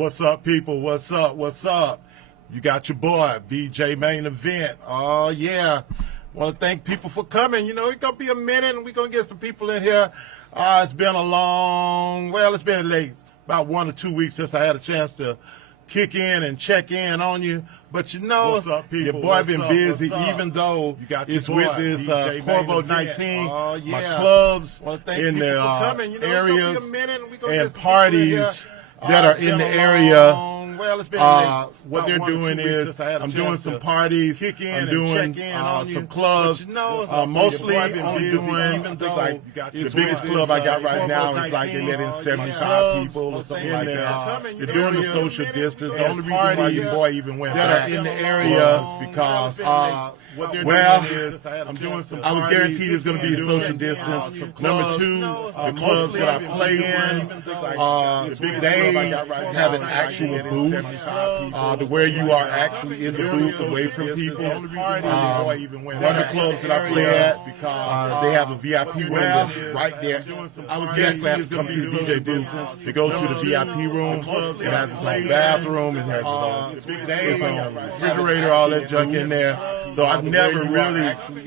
What's up, people? What's up? What's up? You got your boy, VJ Main Event. Oh, yeah. Want to thank people for coming. You know, it's going to be a minute, and we're going to get some people in here. It's been it's been late, about 1 or 2 weeks since I had a chance to kick in and check in on you. But you know, what's up, people? Your boy been busy, even though it's with this Corvo 19. My clubs in the areas and parties that are in the area. What they're doing is I'm doing some parties, I'm doing some clubs. Mostly I'm doing the biggest club I got right now is like they let in 75 people or something like that. They're doing the social distance. The only reason why your boy even went back in the area because I'm doing some. I was guaranteed it's going to be social distance. Number two, the clubs that I play in, they have an actual booth to where you are actually in the booth away from people. One of the clubs that I play at, they have a VIP room that's right there. I was actually have to come to the DJ booth to go to the VIP room. It has its own bathroom. It has its own refrigerator, all that junk in there. So I've never really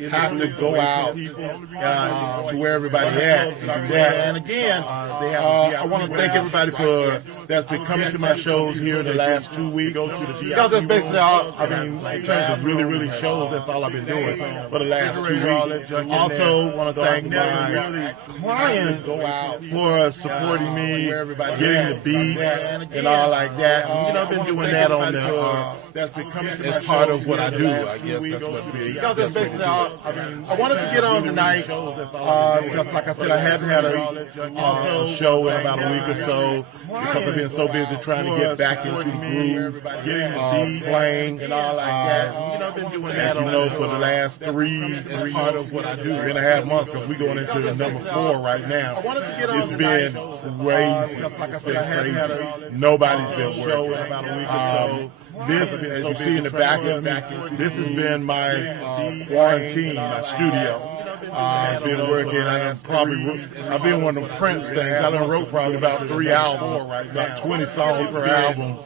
have to go out to where everybody at. And again, I want to thank everybody that's been coming to my shows here in the last 2 weeks. Because that's basically all, in terms of really shows, that's all I've been doing for the last 2 weeks. Also want to thank my clients for supporting me, getting the beats and all like that. And, I've been doing that on as part of what I do, I guess. That's what it is. That's basically I wanted to get on tonight because, like I said, I haven't had a show in about a week or so because I've been so busy trying to get back into the groove, playing and all like that. I've been doing that, for the last three part of what I do. 3.5 months because we're going into the number 4 right now. It's been crazy. It's been crazy. Nobody's been working. About a week or so. This, as you see in the back of me, this has been my quarantine, my studio. I've been working. I've been one of them Prince things. I done wrote probably about 3 albums, about 20 songs per album.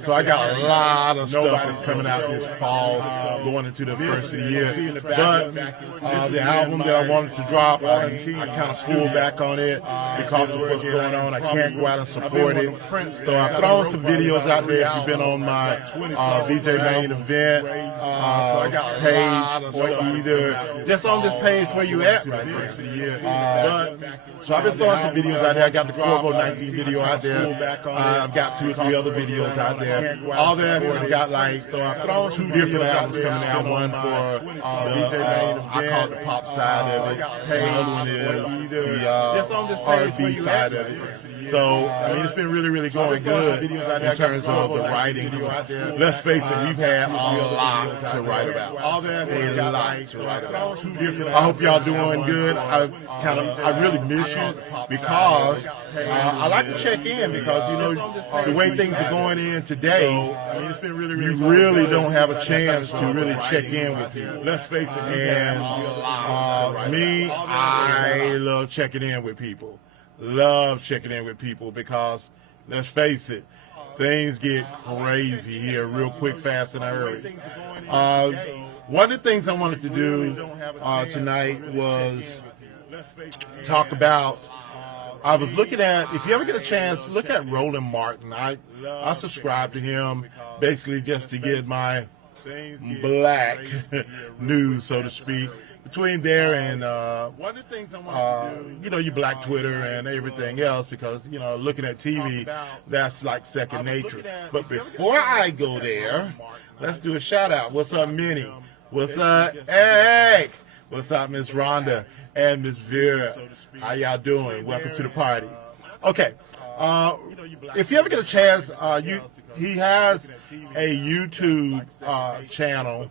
So I got a lot of stuff that's coming out this fall, going into the first of the year. But the album that I wanted to drop, I kind of pulled back on it because of what's going on. I can't go out and support it. So I've thrown some videos out there if you've been on my VJ Main Event page, or either just on this page where you at right now. So I've been throwing some videos out there. I got the Corvo 19 video out there. I've got 2 or 3 other videos out there. All that, I've got so I've thrown 2 different albums coming out. One for I call it the pop side of it. The other one is the R&B side of it. So, it's been really going good in terms of the writing. Let's face it, we've had a lot to write about. A lot to write about. I hope y'all doing good. I really miss you because I like to check in because, the way things are going in today, you really don't have a chance to really check in with people. Let's face it, and I love checking in with people. Love checking in with people because, let's face it, things get crazy here real quick, fast, and early. One of the things I wanted to do tonight was talk about, I was looking at, if you ever get a chance, look at Roland Martin. I subscribe to him basically just to get my black news, so to speak. Between there and one of the things I want to do, your black Twitter and everything else, because looking at TV, that's like second nature. But before I go there, let's do a shout out. What's up, Minnie? What's up, Eric? What's up, Miss Rhonda and Miss Vera? How y'all doing? Welcome to the party. Okay, if you ever get a chance, he has a YouTube channel.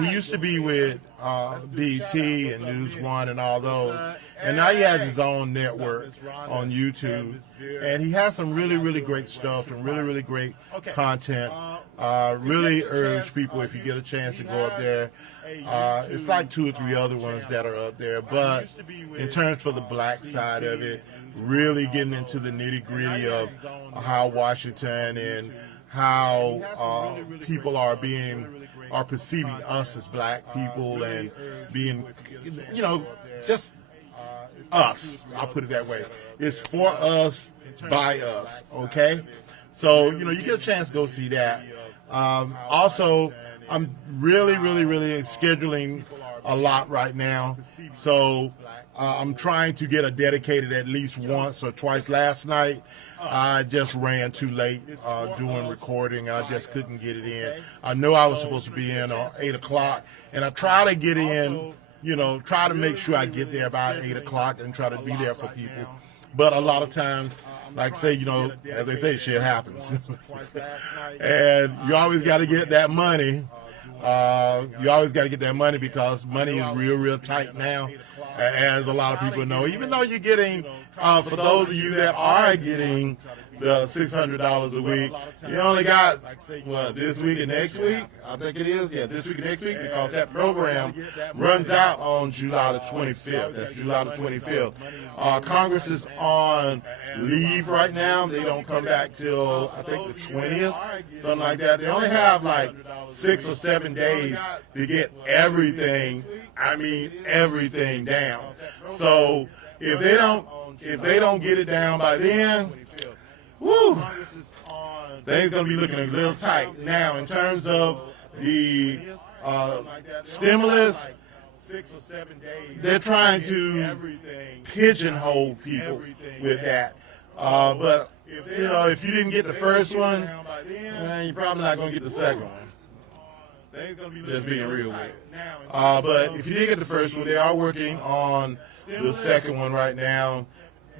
He used to be with BT and News One and all those, and now he has his own network on YouTube, and he has some really great stuff and really great content. Really urge people, if you get a chance, to go up there It's like 2 or 3 other ones that are up there. But in terms for the black side of it, really getting into the nitty-gritty of how Washington and how people are perceiving us as black people and being, just us. I'll put it that way. It's for us, by us, okay? So, you get a chance to go see that. Also, I'm really scheduling a lot right now. So I'm trying to get a dedicated at least once or twice. Last night, I just ran too late doing recording, and I just couldn't get it in. I know I was supposed to be in at 8 o'clock, and I try to get in, try to make sure I get there about 8 o'clock and try to be there for people. But a lot of times, like say, as they say, shit happens. And you always got to get that money. You always got to get that money because money is real tight now, as a lot of people know. Even though you're getting, for those of you that are getting the $600 a week, you only got, this week and next week? I think it is. Yeah, this week and next week, because that program runs out on July the 25th. That's July the 25th. Congress is on leave right now. They don't come back till, I think, the 20th, something like that. They only have like 6 or 7 days to get everything, everything down. So if they don't get it down by then, woo, things gonna be looking a little tight. Now, in terms of the stimulus, they're trying to pigeonhole people with that. But if you didn't get the first one, you're probably not gonna get the second one. Just being real with it. But if you did get the first one, they are working on the second one right now.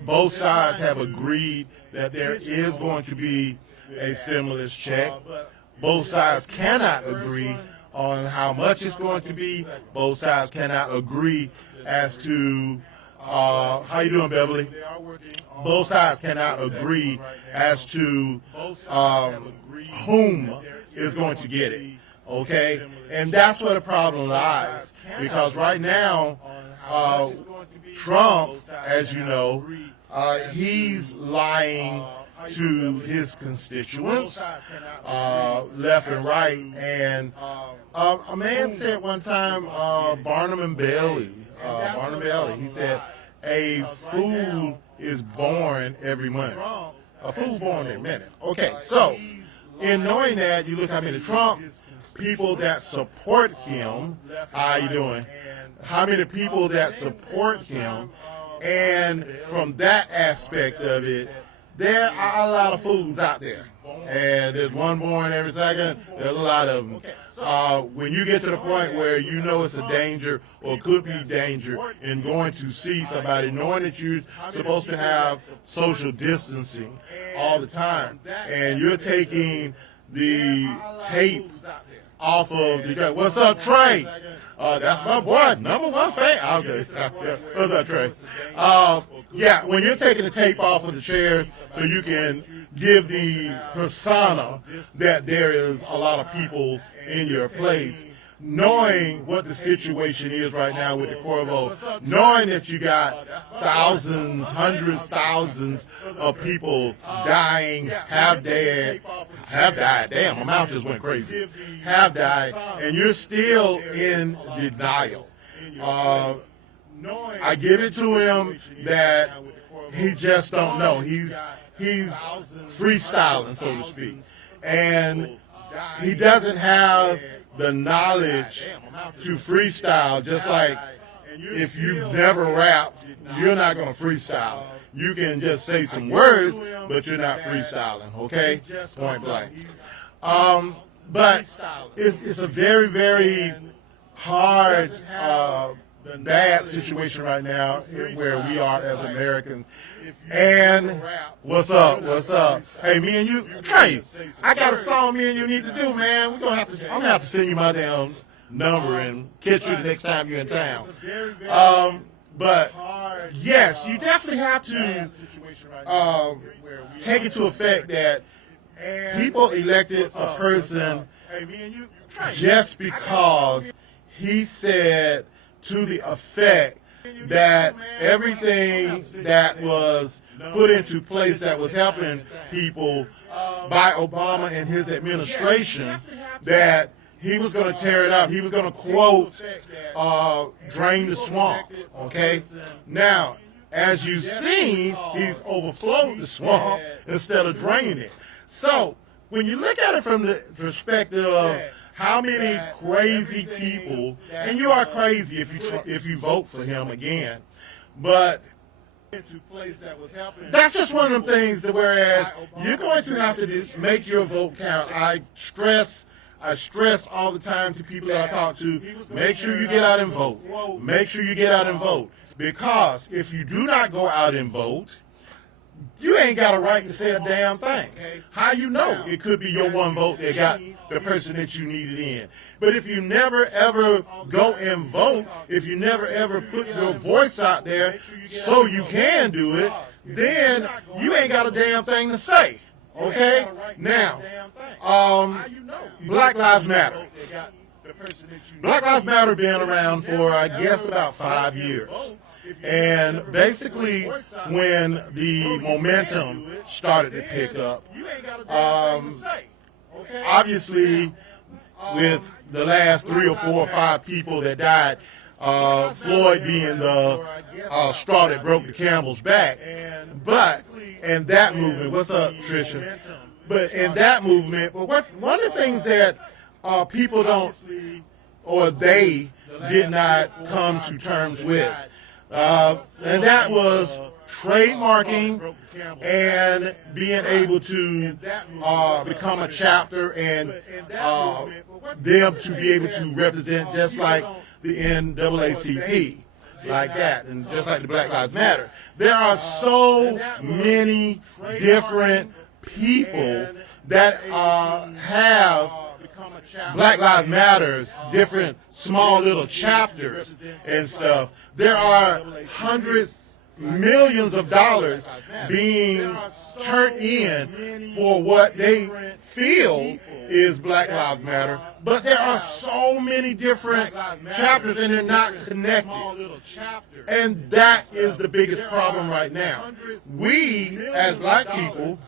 Both sides have agreed that there is going to be a stimulus check. Both sides cannot agree on how much it's going to be. Both sides cannot agree as to how you doing, Beverly? Both sides cannot agree as to whom is going to get it. Okay, and that's where the problem lies, because right now, Trump, as you know, he's lying to his constituents, left and right. And a man said one time, Barnum Bailey, he said, a fool is born every month. A fool born every minute. Okay, so in knowing that, you look how many Trump people that support him, how you doing? How many people that support him? And from that aspect of it, there are a lot of fools out there. And there's one born every second. There's a lot of them. When you get to the point where you know it's a danger or could be danger in going to see somebody, knowing that you're supposed to have social distancing all the time, and you're taking the tape off of the, what's up, Trey? That's my boy, #1 fan. Okay. What's up, Trey? Yeah, when you're taking the tape off of the chair so you can give the persona that there is a lot of people in your place, knowing what the situation is right now with the Corvo, knowing that you got thousands, hundreds, thousands of people dying, have died, damn, my mouth just went crazy, have died, and you're still in denial. I give it to him that he just don't know. He's freestyling, so to speak, and he doesn't have the knowledge to freestyle. Just like if you've never rapped, you're not going to freestyle. You can just say some words, but you're not freestyling, okay? Point blank. But it's a very, very hard, bad situation right now where we are as Americans. And what's up? Hey, me and you, Trey, I got a song me and you need to do, man. I'm gonna have to send you my damn number and catch you the next time you're in town. But yes, you definitely have to take into effect that people elected a person just because he said to the effect that everything that was put into place that was helping people by Obama and his administration, that he was going to tear it up. He was going to, quote, drain the swamp, okay? Now, as you've seen, he's overflowed the swamp instead of draining it. So, when you look at it from the perspective of how many crazy people, and you are crazy if you vote for him again, but that's just one of them things that whereas you're going to have to make your vote count. I stress all the time to people that I talk to, make sure you get out and vote. Make sure you get out and vote. Because if you do not go out and vote, you ain't got a right to say a damn thing. How you know? It could be your one vote that got the person that you needed in. But if you never ever go and vote, if you never ever put your voice out there so you can do it, then you ain't got a damn thing to say. Okay? Now, Black Lives Matter. Black Lives Matter been around for, I guess, about 5 years. And basically, when the momentum started to pick up, obviously, with the last 3 or 4 or 5 people that died, Floyd being the straw that broke the camel's back. But in that movement, what's up, Trisha? But in that movement, one of the things that people don't, or they did not come to terms with, and that was trademarking and being able to become a chapter and them to be able to represent just like the NAACP, like that, and just like the Black Lives Matter. There are so many different people that have Black Lives Matters, different small little chapters and stuff. There are hundreds, millions of dollars being turned in for what they feel is Black Lives Matter, but there are so many different chapters and they're not connected. And that is the biggest problem right now. We, as black people,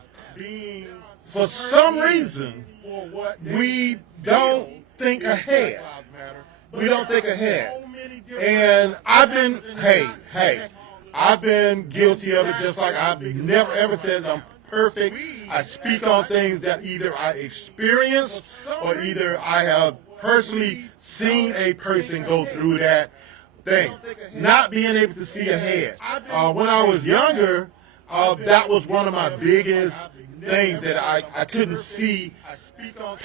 for some reason, we don't think ahead. We don't think ahead. And I've been, I've been guilty of it, just like I've never ever said I'm perfect. I speak on things that either I experienced or either I have personally seen a person go through that thing. Not being able to see ahead. When I was younger, that was one of my biggest things that I couldn't see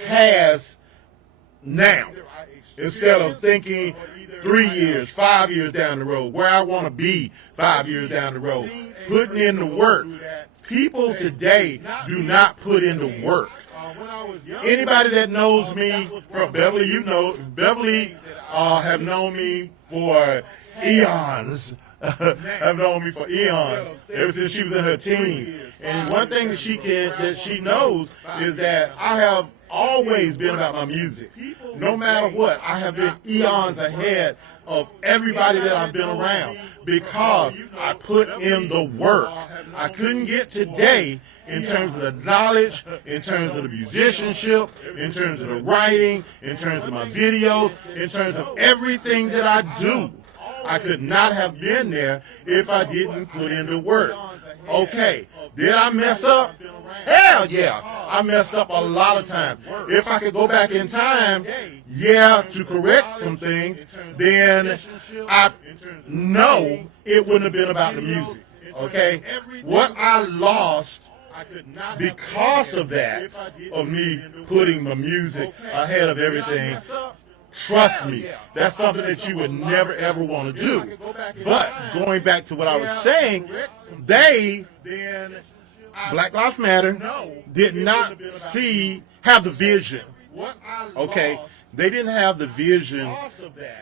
past now. Instead of thinking 3 years, 5 years down the road, where I want to be 5 years down the road, putting in the work. People today do not put in the work. Anybody that knows me from Beverly, you know, Beverly have known me for eons. Have known me for eons, ever since she was in her teens. And one thing that she knows is that I have always been about my music. No matter what, I have been eons ahead of everybody that I've been around because I put in the work. I couldn't get today in terms of the knowledge, in terms of the musicianship, in terms of the writing, in terms of my videos, in terms of everything that I do. I could not have been there if I didn't put in the work. Okay, did I mess up? Hell yeah, I messed up a lot of times. If I could go back in time, yeah, to correct some things, then I know it wouldn't have been about the music. Okay, what I lost because of that, of me putting my music ahead of everything, trust me, that's something that you would never ever want to do. But going back to what I was saying, Black Lives Matter did not have the vision. Okay, they didn't have the vision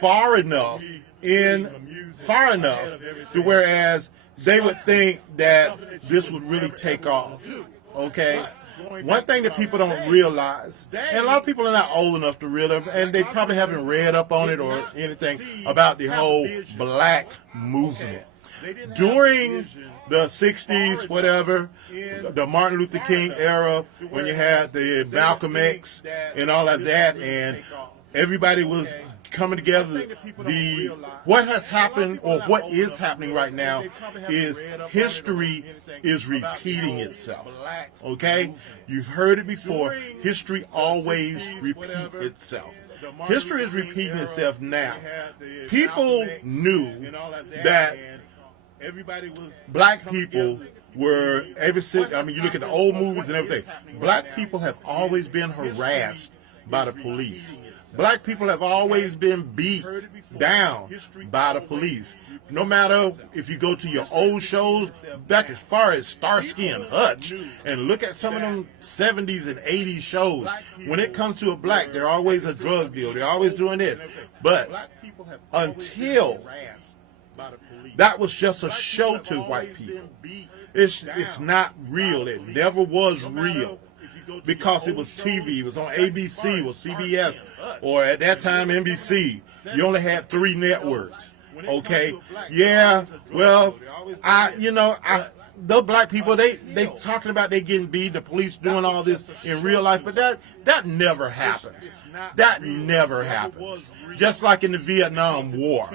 far enough to whereas they would think that this would really take off. Okay, one thing that people don't realize, and a lot of people are not old enough to realize, and they probably haven't read up on it or anything about the whole black movement. During the 60s, whatever, the Martin Luther King era, when you had the Malcolm X and all of that, and everybody was coming together, what has happened, or what is happening right now, is history is repeating itself. Okay? You've heard it before. History always repeats itself. History is repeating itself now. People knew that black people were, you look at the old movies and everything, black people have always been harassed by the police. Black people have always been beat down by the police. No matter if you go to your old shows, back as far as Starsky and Hutch, and look at some of them 70s and 80s shows, when it comes to a black, they're always a drug dealer. They're always doing this. But until that was just a show to white people. It's not real. It never was real. Because it was TV, it was on ABC, it was CBS, or at that time NBC. You only had 3 networks. Okay, yeah. Well, those black people, they talking about they getting beat, the police doing all this in real life, but that never happens. That never happens. Just like in the Vietnam War.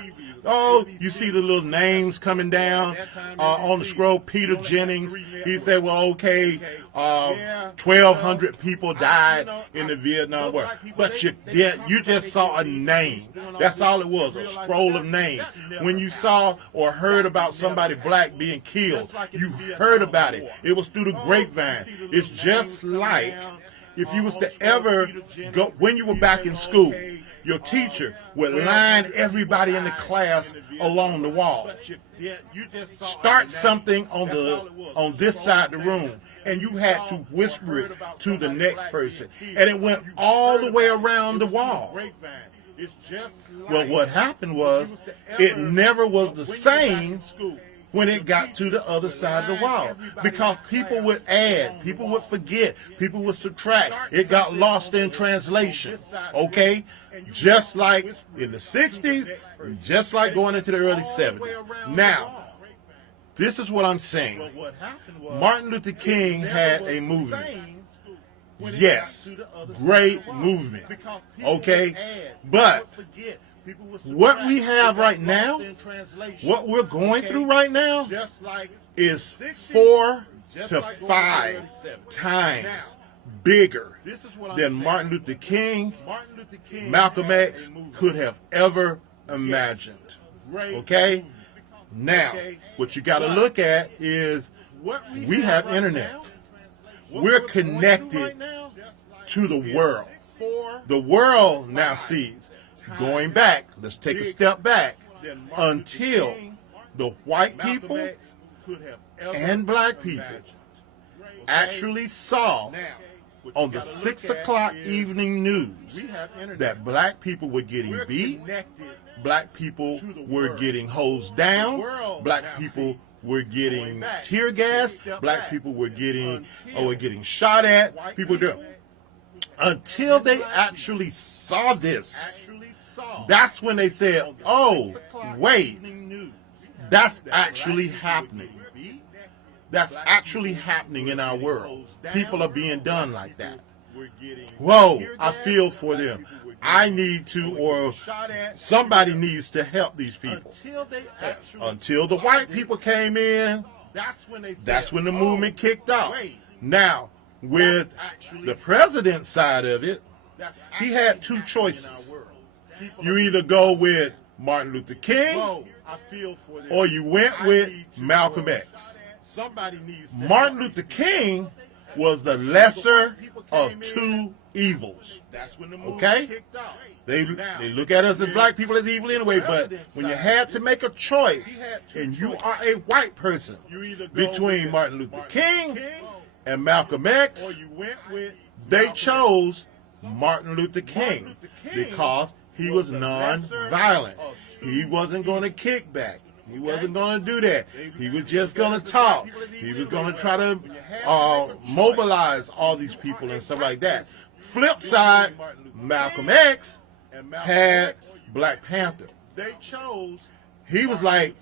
Oh, you see the little names coming down on the scroll. Peter Jennings, he said, well, okay, 1,200 people died in the Vietnam War. But you just saw a name. That's all it was, a scroll of names. When you saw or heard about somebody black being killed, you heard about it. It was through the grapevine. It's just like if you was to ever go, when you were back in school, your teacher would line everybody in the class along the wall. Start something on this side of the room, and you had to whisper it to the next person. And it went all the way around the wall. Well, what happened was, it never was the same when it got to the other side of the wall. Because people would add, people would forget, people would subtract. It got lost in translation. Okay? Just like in the 60s, just like going into the early 70s. Now, this is what I'm saying. Martin Luther King had a movement. Yes, great movement. Okay? But what we have right now, what we're going through right now, is 4 to 5 times bigger than Martin Luther King, Malcolm X could have ever imagined. Okay? Now, what you got to look at is we have internet. We're connected to the world. The world now sees. Going back, let's take a step back, until the white people and black people actually saw on the 6 o'clock evening news that black people were getting beat, black people were getting hosed down, black people were getting tear gas, black people were getting shot at, people doing. Until they actually saw this, that's when they said, oh, wait, that's actually happening. That's actually happening in our world. People are being done like that. Whoa, I feel for them. I need to, or somebody needs to help these people. Until the white people came in, that's when the movement kicked off. Now, with the president's side of it, he had 2 choices. You either go with Martin Luther King, or you went with Malcolm X. Martin Luther King was the lesser of 2 evils. Okay? They look at us as black people as evil anyway, but when you had to make a choice, and you are a white person, between Martin Luther King and Malcolm X, they chose Martin Luther King because he was non-violent. He wasn't going to kick back. He wasn't going to do that. He was just going to talk. He was going to try to mobilize all these people and stuff like that. Flip side, Malcolm X had Black Panther. They chose. He was like,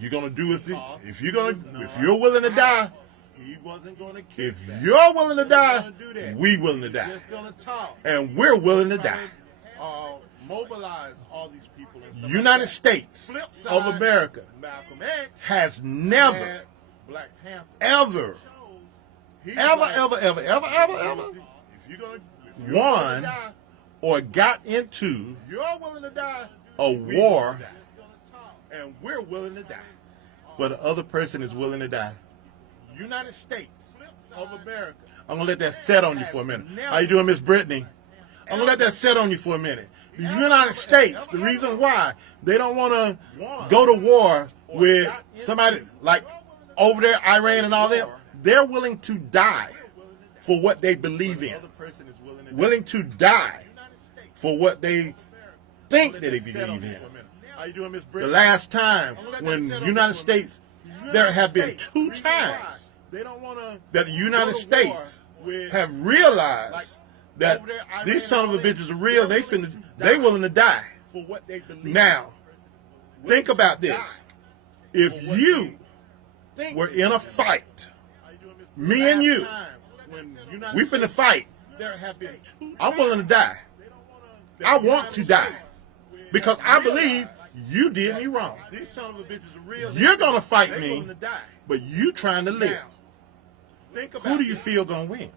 "You're gonna do this. If you're willing to die, if you're willing to die, we willing to die, and we're willing to die." Mobilize all these people. United States of America has never, ever won or got into a war, and we're willing to die, but the other person is willing to die. United States of America. I'm gonna let that set on you for a minute. How you doing, Miss Brittany? I'm gonna let that set on you for a minute. The United States, the reason why they don't want to go to war with somebody like over there, Iran and all that, they're willing to die for what they believe in, willing to die for what they think that they believe in. The last time when the United States, there have been 2 times that the United States have realized that these son of a bitches are real. They willing to die. Now, think about this. If you were in a fight, me and you, we finna fight. I'm willing to die. I want to die because I believe you did me wrong. You're gonna fight me, but you trying to live. Who do you feel gonna win?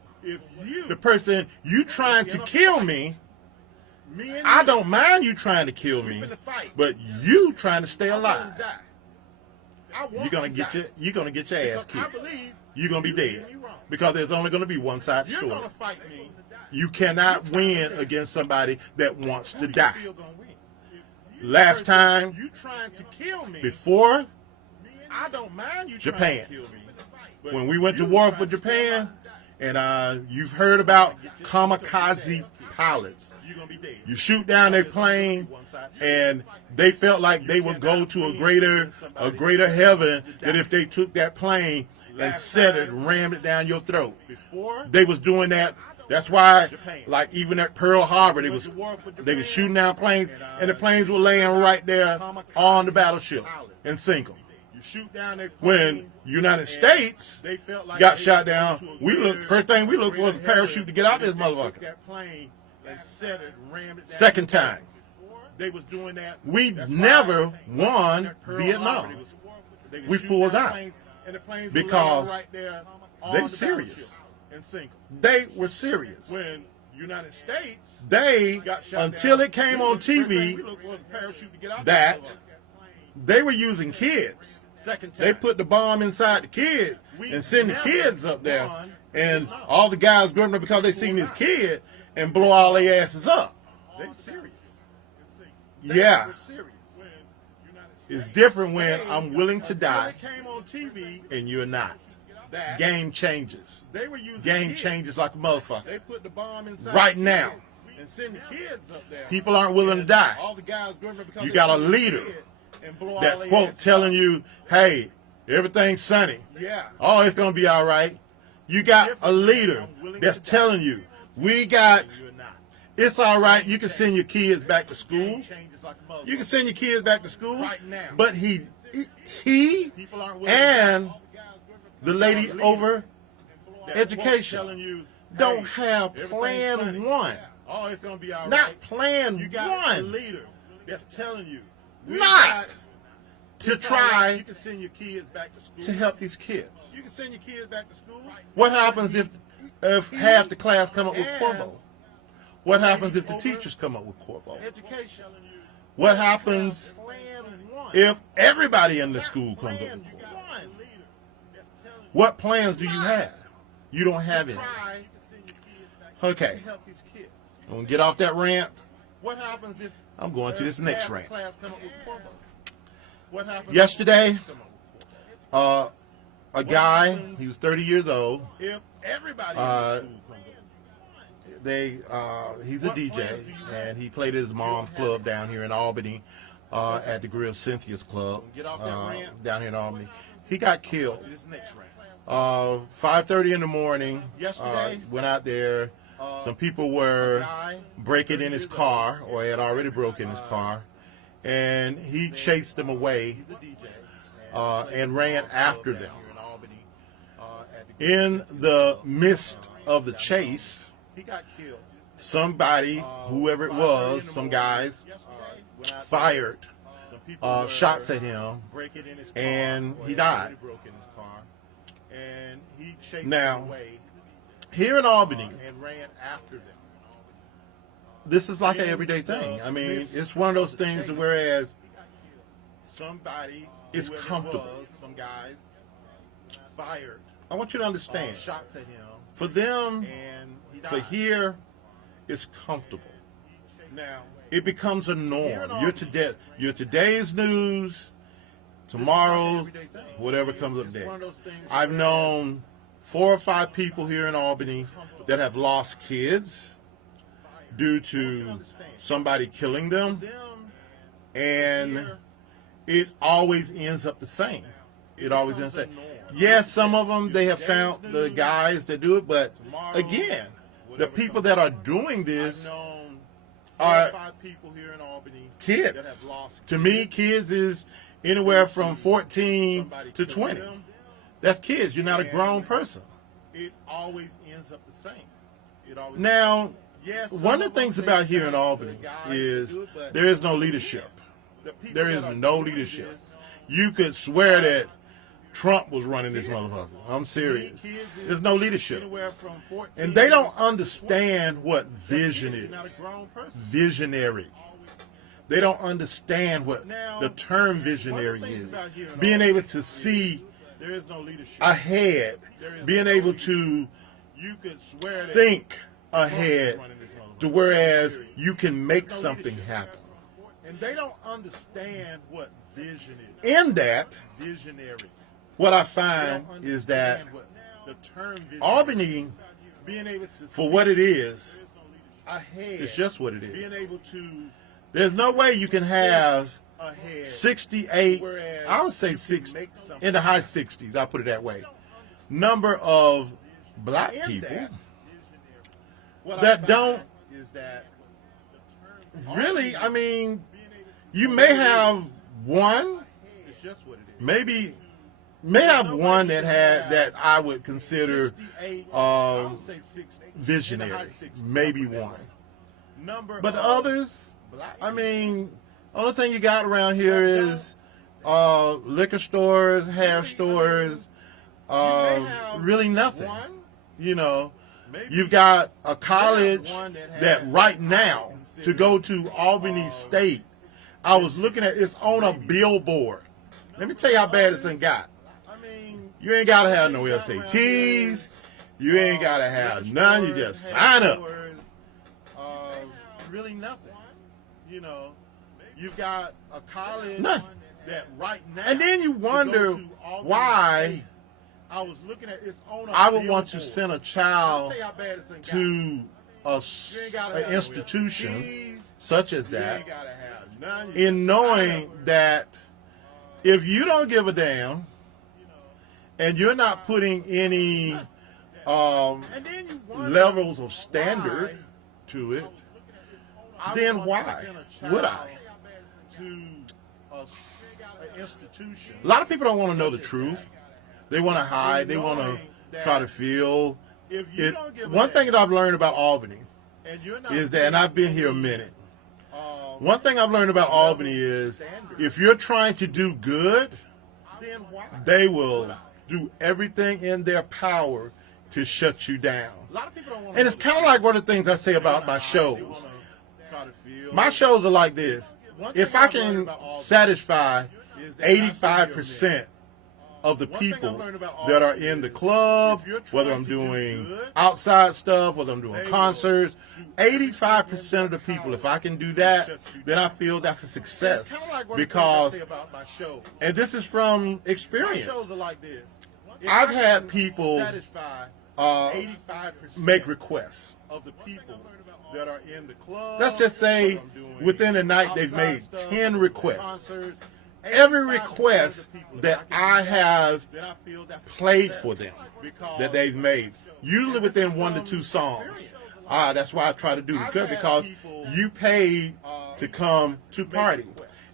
The person you trying to kill me, I don't mind you trying to kill me, but you trying to stay alive. You're gonna get your ass killed. You're gonna be dead because there's only gonna be one side to the story. You cannot win against somebody that wants to die. Last time, before Japan, when we went to war for Japan, and you've heard about kamikaze pilots. You shoot down their plane, and they felt like they would go to a greater heaven than if they took that plane and set it and rammed it down your throat. They was doing that. That's why, like even at Pearl Harbor, they was shooting down planes, and the planes were laying right there on the battleship and sink them. When United States got shot down, first thing we looked for was a parachute to get out of this motherfucker. Second time, we never won Vietnam. We pulled out because they were serious. They were serious. When United States, until it came on TV that they were using kids. They put the bomb inside the kids and send the kids up there, and all the guys growing up because they seen this kid and blow all their asses up. They were serious. Yeah. It's different when I'm willing to die and you're not. Game changes. Game changes like a motherfucker. Right now, people aren't willing to die. You got a leader that quote telling you, hey, everything's sunny. Oh, it's going to be all right. You got a leader that's telling you, it's all right. You can send your kids back to school. You can send your kids back to school. But he and the lady over education don't have plan 1. Not plan 1. That's telling you not to try to help these kids. What happens if half the class come up with Corvo? What happens if the teachers come up with Corvo? What happens if everybody in the school comes up with Corvo? What plans do you have? You don't have any. Okay. I'm going to get off that rant. I'm going to this next rant. Yesterday, a guy, he was 30 years old. He's a DJ, and he played at his mom's club down here in Albany. at the Grill Cynthia's Club down here in Albany. He got killed. 5:30 in the morning. Went out there. Some people were breaking in his car, or had already broken his car, and he chased them away and ran after them. In the midst of the chase, somebody, whoever it was, some guys, fired shots at him, and he died. Now, here in Albany, this is like an everyday thing. I mean, it's one of those things that whereas it's comfortable. I want you to understand, for them, for here, it's comfortable. It becomes a norm. You're today's news, tomorrow, whatever comes up next. I've known 4 or 5 people here in Albany that have lost kids due to somebody killing them, and it always ends up the same. It always ends up the same. Yes, some of them, they have found the guys that do it, but again, the people that are doing this are kids. To me, kids is anywhere from 14 to 20. That's kids. You're not a grown person. It always ends up the same. Now, one of the things about here in Albany is there is no leadership. There is no leadership. You could swear that Trump was running this motherfucker. I'm serious. There's no leadership. And they don't understand what vision is. Visionary. They don't understand what the term visionary is. Being able to see ahead. Being able to think ahead to whereas you can make something happen. And they don't understand what vision is. In that, what I find is that Albany, for what it is just what it is. There's no way you can have 68, I would say in the high 60s, I'll put it that way, number of black people that don't really, I mean, you may have one, maybe may have one that I would consider visionary, maybe one. But the others, I mean, only thing you got around here is liquor stores, hair stores, really nothing. You know, you've got a college that right now, to go to Albany State, I was looking at, it's on a billboard. Let me tell you how bad this thing got. You ain't got to have no SATs. You ain't got to have none. You just sign up. Really nothing. You know, you've got a college that right now. And then you wonder why I would want to send a child to an institution such as that, in knowing that if you don't give a damn, and you're not putting any levels of standard to it, then why would I? A lot of people don't want to know the truth. They want to hide. They want to try to feel it. One thing that I've learned about Albany is that, and I've been here a minute, one thing I've learned about Albany is if you're trying to do good, they will do everything in their power to shut you down. And it's kind of like one of the things I say about my shows. My shows are like this. If I can satisfy 85% of the people that are in the club, whether I'm doing outside stuff, whether I'm doing concerts, 85% of the people, if I can do that, then I feel that's a success. Because, and this is from experience, I've had people make requests that are in the club. Let's just say within the night they've made 10 requests. Every request that I have played for them, that they've made, usually within 1 to 2 songs. That's why I try to do it good, because you paid to come to party.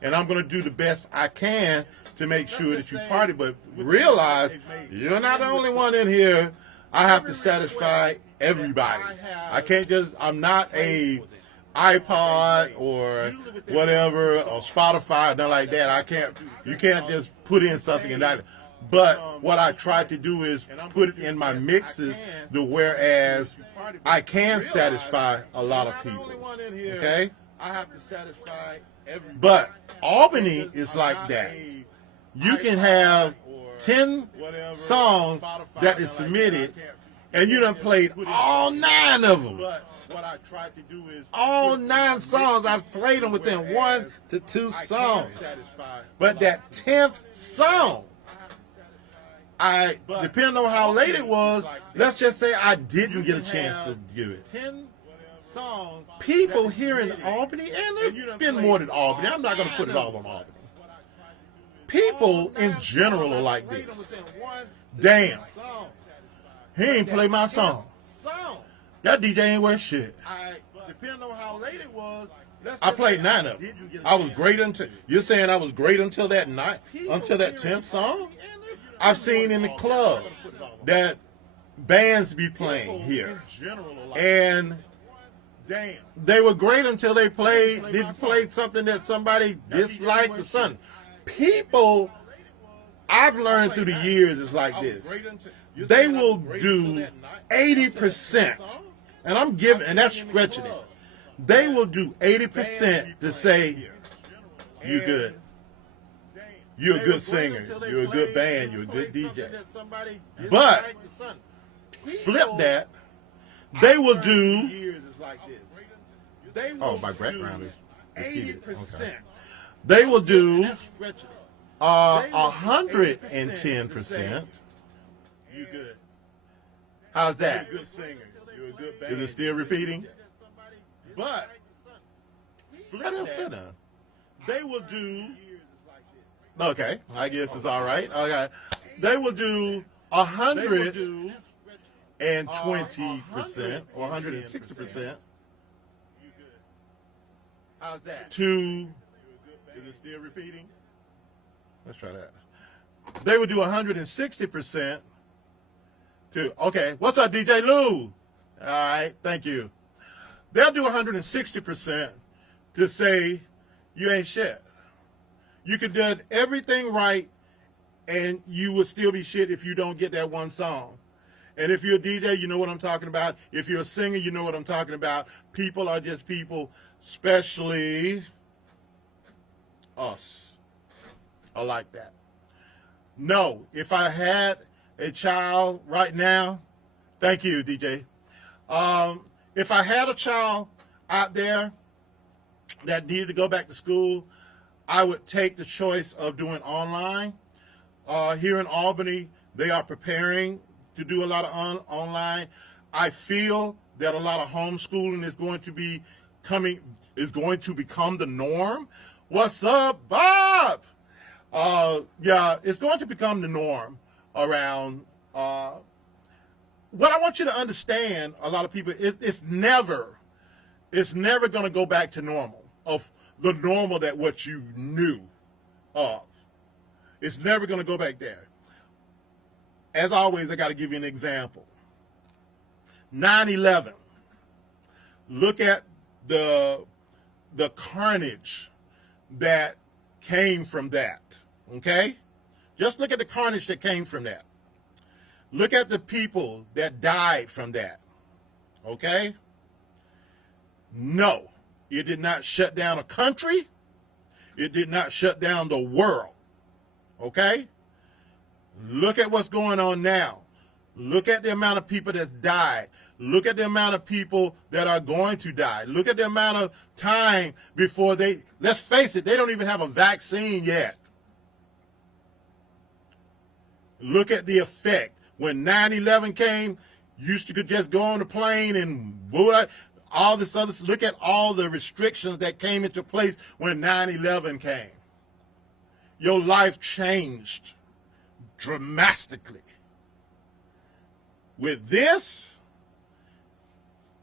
And I'm going to do the best I can to make sure that you party, but realize you're not the only one in here. I have to satisfy everybody. I can't just, I'm not a iPod or whatever, or Spotify, nothing like that. You can't just put in something and not. But what I try to do is put it in my mixes to whereas I can satisfy a lot of people. Okay? I have to satisfy everybody. But Albany is like that. You can have 10 songs that is submitted, and you done played all 9 of them. What I tried to do is all 9 songs, I've played them within 1 to 2 songs. But that 10th song, depending on how late it was, let's just say I didn't get a chance to give it. 10 songs. People here in Albany, and there's been more than Albany. I'm not going to put it all on Albany. People in general are like this. Damn. He ain't play my song. That DJ ain't worth shit. Depending on how late it was, I played 9 of them. I was great until, you're saying I was great until that night, until that 10th song? I've seen in the club that bands be playing here. And they were great until they didn't play something that somebody disliked or something. People, I've learned through the years, is like this. They will do 80%, and I'm giving, and that's stretching it. They will do 80% to say, you're good. You're a good singer. You're a good band. You're a good DJ. But flip that, they will do. Oh, my background is 80%. Okay. They will do 110%. You good? How's that? You're a good singer. You're a good band. Is it still repeating? But flip that. They will do. Okay, I guess it's all right. Okay, they will do 120% or 160%. How's that? Is it still repeating? Let's try that. They would do 160% to, okay, what's up, DJ Lou? All right, thank you. They'll do 160% to say you ain't shit. You could do everything right, and you will still be shit if you don't get that one song. And if you're a DJ, you know what I'm talking about. If you're a singer, you know what I'm talking about. People are just people, especially us, are like that. No, if I had a child right now, thank you, DJ. If I had a child out there that needed to go back to school, I would take the choice of doing online. Here in Albany, they are preparing to do a lot of online. I feel that a lot of homeschooling is going to become the norm. What's up, Bob? Yeah, it's going to become the norm around. What I want you to understand, a lot of people, it's never going to go back to normal, of the normal that what you knew of. It's never going to go back there. As always, I got to give you an example. 9/11. Look at the carnage that came from that. Okay? Just look at the carnage that came from that. Look at the people that died from that. Okay? No, it did not shut down a country. It did not shut down the world. Okay? Look at what's going on now. Look at the amount of people that's died. Look at the amount of people that are going to die. Look at the amount of time before let's face it, they don't even have a vaccine yet. Look at the effect. When 9/11 came, you could just go on the plane and all this other, look at all the restrictions that came into place when 9/11 came. Your life changed dramatically. With this,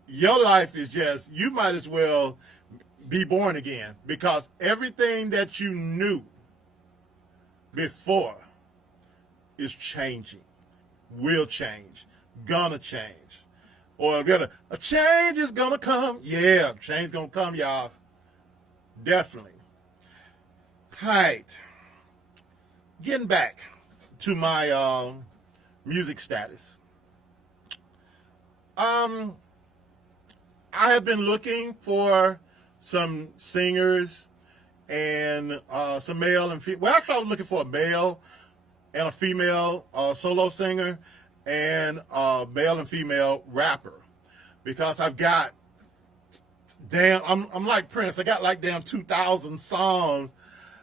your life is just, you might as well be born again, because everything that you knew before is changing, will change, gonna change. Or a change is gonna come. Yeah, change gonna come, y'all. Definitely. Right. Getting back to my music status. I have been looking for some singers and some male and female. Well, actually, I was looking for a male and a female solo singer and a male and female rapper, because I've got I'm like Prince. I got like 2,000 songs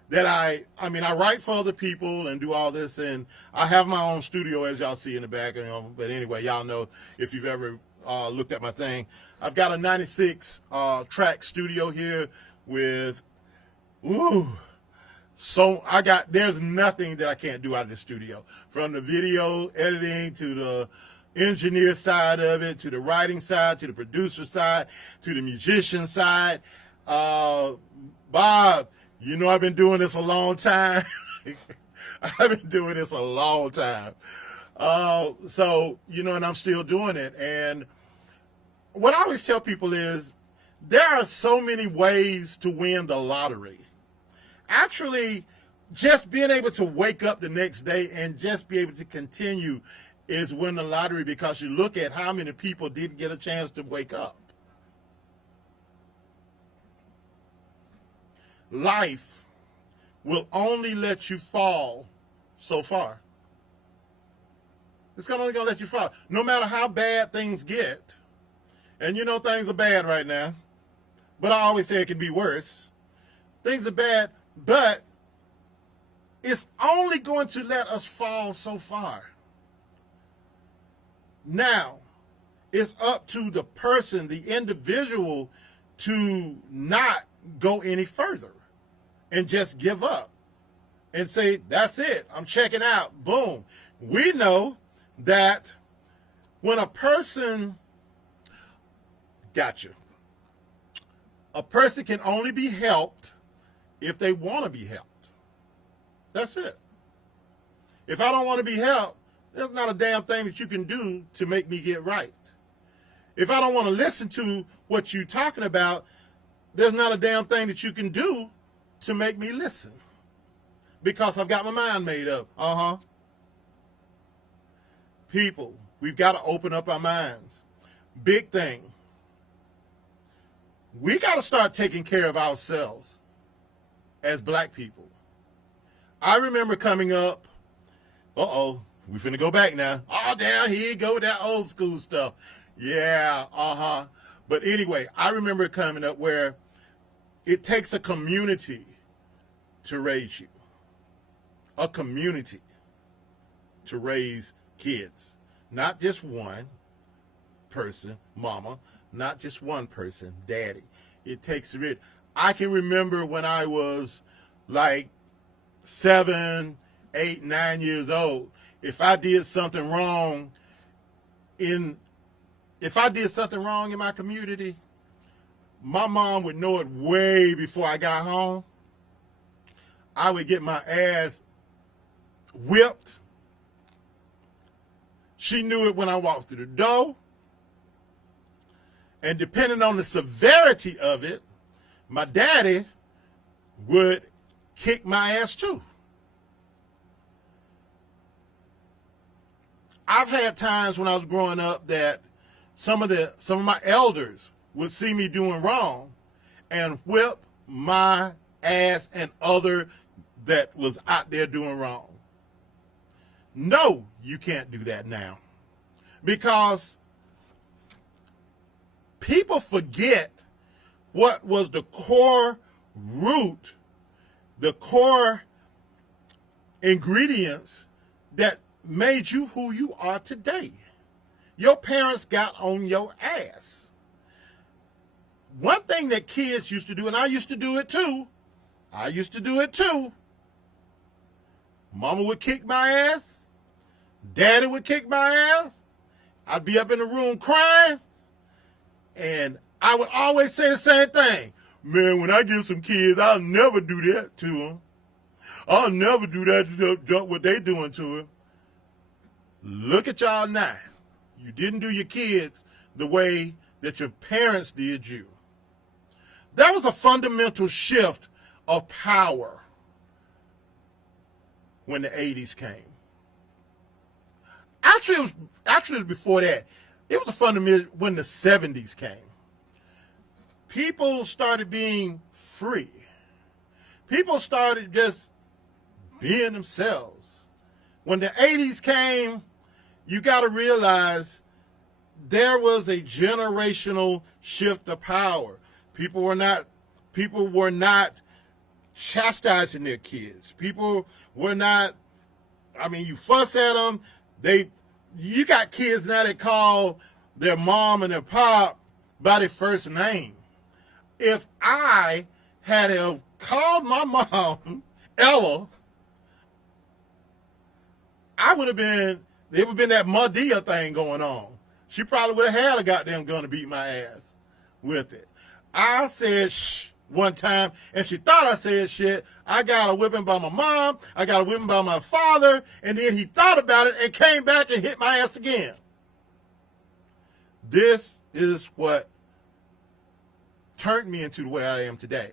that I write for other people and do all this, and I have my own studio, as y'all see in the back. But anyway, y'all know, if you've ever looked at my thing, I've got a 96 track studio here with, so there's nothing that I can't do out of the studio, from the video editing to the engineer side of it, to the writing side, to the producer side, to the musician side. Bob, you know, I've been doing this a long time. I've been doing this a long time. So, you know, and I'm still doing it. And what I always tell people is, there are so many ways to win the lottery. Actually, just being able to wake up the next day and just be able to continue is win the lottery, because you look at how many people didn't get a chance to wake up. Life will only let you fall so far. It's only going to let you fall. No matter how bad things get, and you know things are bad right now, but I always say it can be worse. Things are bad, but it's only going to let us fall so far. Now, it's up to the person, the individual, to not go any further and just give up and say, that's it, I'm checking out, boom. We know that when a person, a person can only be helped if they want to be helped. That's it. If I don't want to be helped, there's not a damn thing that you can do to make me get right. If I don't want to listen to what you're talking about, there's not a damn thing that you can do to make me listen, because I've got my mind made up. People, we've got to open up our minds. Big thing. We got to start taking care of ourselves as black people. I remember coming up, we finna go back now. Oh, down here you go with that old school stuff. Yeah, But anyway, I remember coming up where it takes a community to raise you. A community to raise kids. Not just one person, mama. Not just one person, daddy. It takes a I can remember when I was like 7, 8, 9 years old, if I did something wrong in my community, my mom would know it way before I got home. I would get my ass whipped. She knew it when I walked through the door. And depending on the severity of it, my daddy would kick my ass too. I've had times when I was growing up that some of my elders would see me doing wrong and whip my ass and other that was out there doing wrong. No, you can't do that now, because people forget what was the core root, the core ingredients that made you who you are today. Your parents got on your ass. one thing that kids used to do, and I used to do it too. Mama would kick my ass. Daddy would kick my ass. I'd be up in the room crying. And I would always say the same thing. Man, when I get some kids, I'll never do that to them. I'll never do that to what they doing to them. Look at y'all now. You didn't do your kids the way that your parents did you. That was a fundamental shift of power when the 80s came. Actually, it was before that. It was a fundamental when the 70s came. People started being free. People started just being themselves. When the 80s came, you got to realize there was a generational shift of power. People were not chastising their kids. People were not, you fuss at them. You got kids now that call their mom and their pop by their first name. If I had have called my mom Ella, there would have been that Madea thing going on. She probably would have had a goddamn gun to beat my ass with it. I said shh one time, and she thought I said shit. I got a whipping by my mom. I got a whipping by my father, and then he thought about it and came back and hit my ass again. This is what turned me into the way I am today.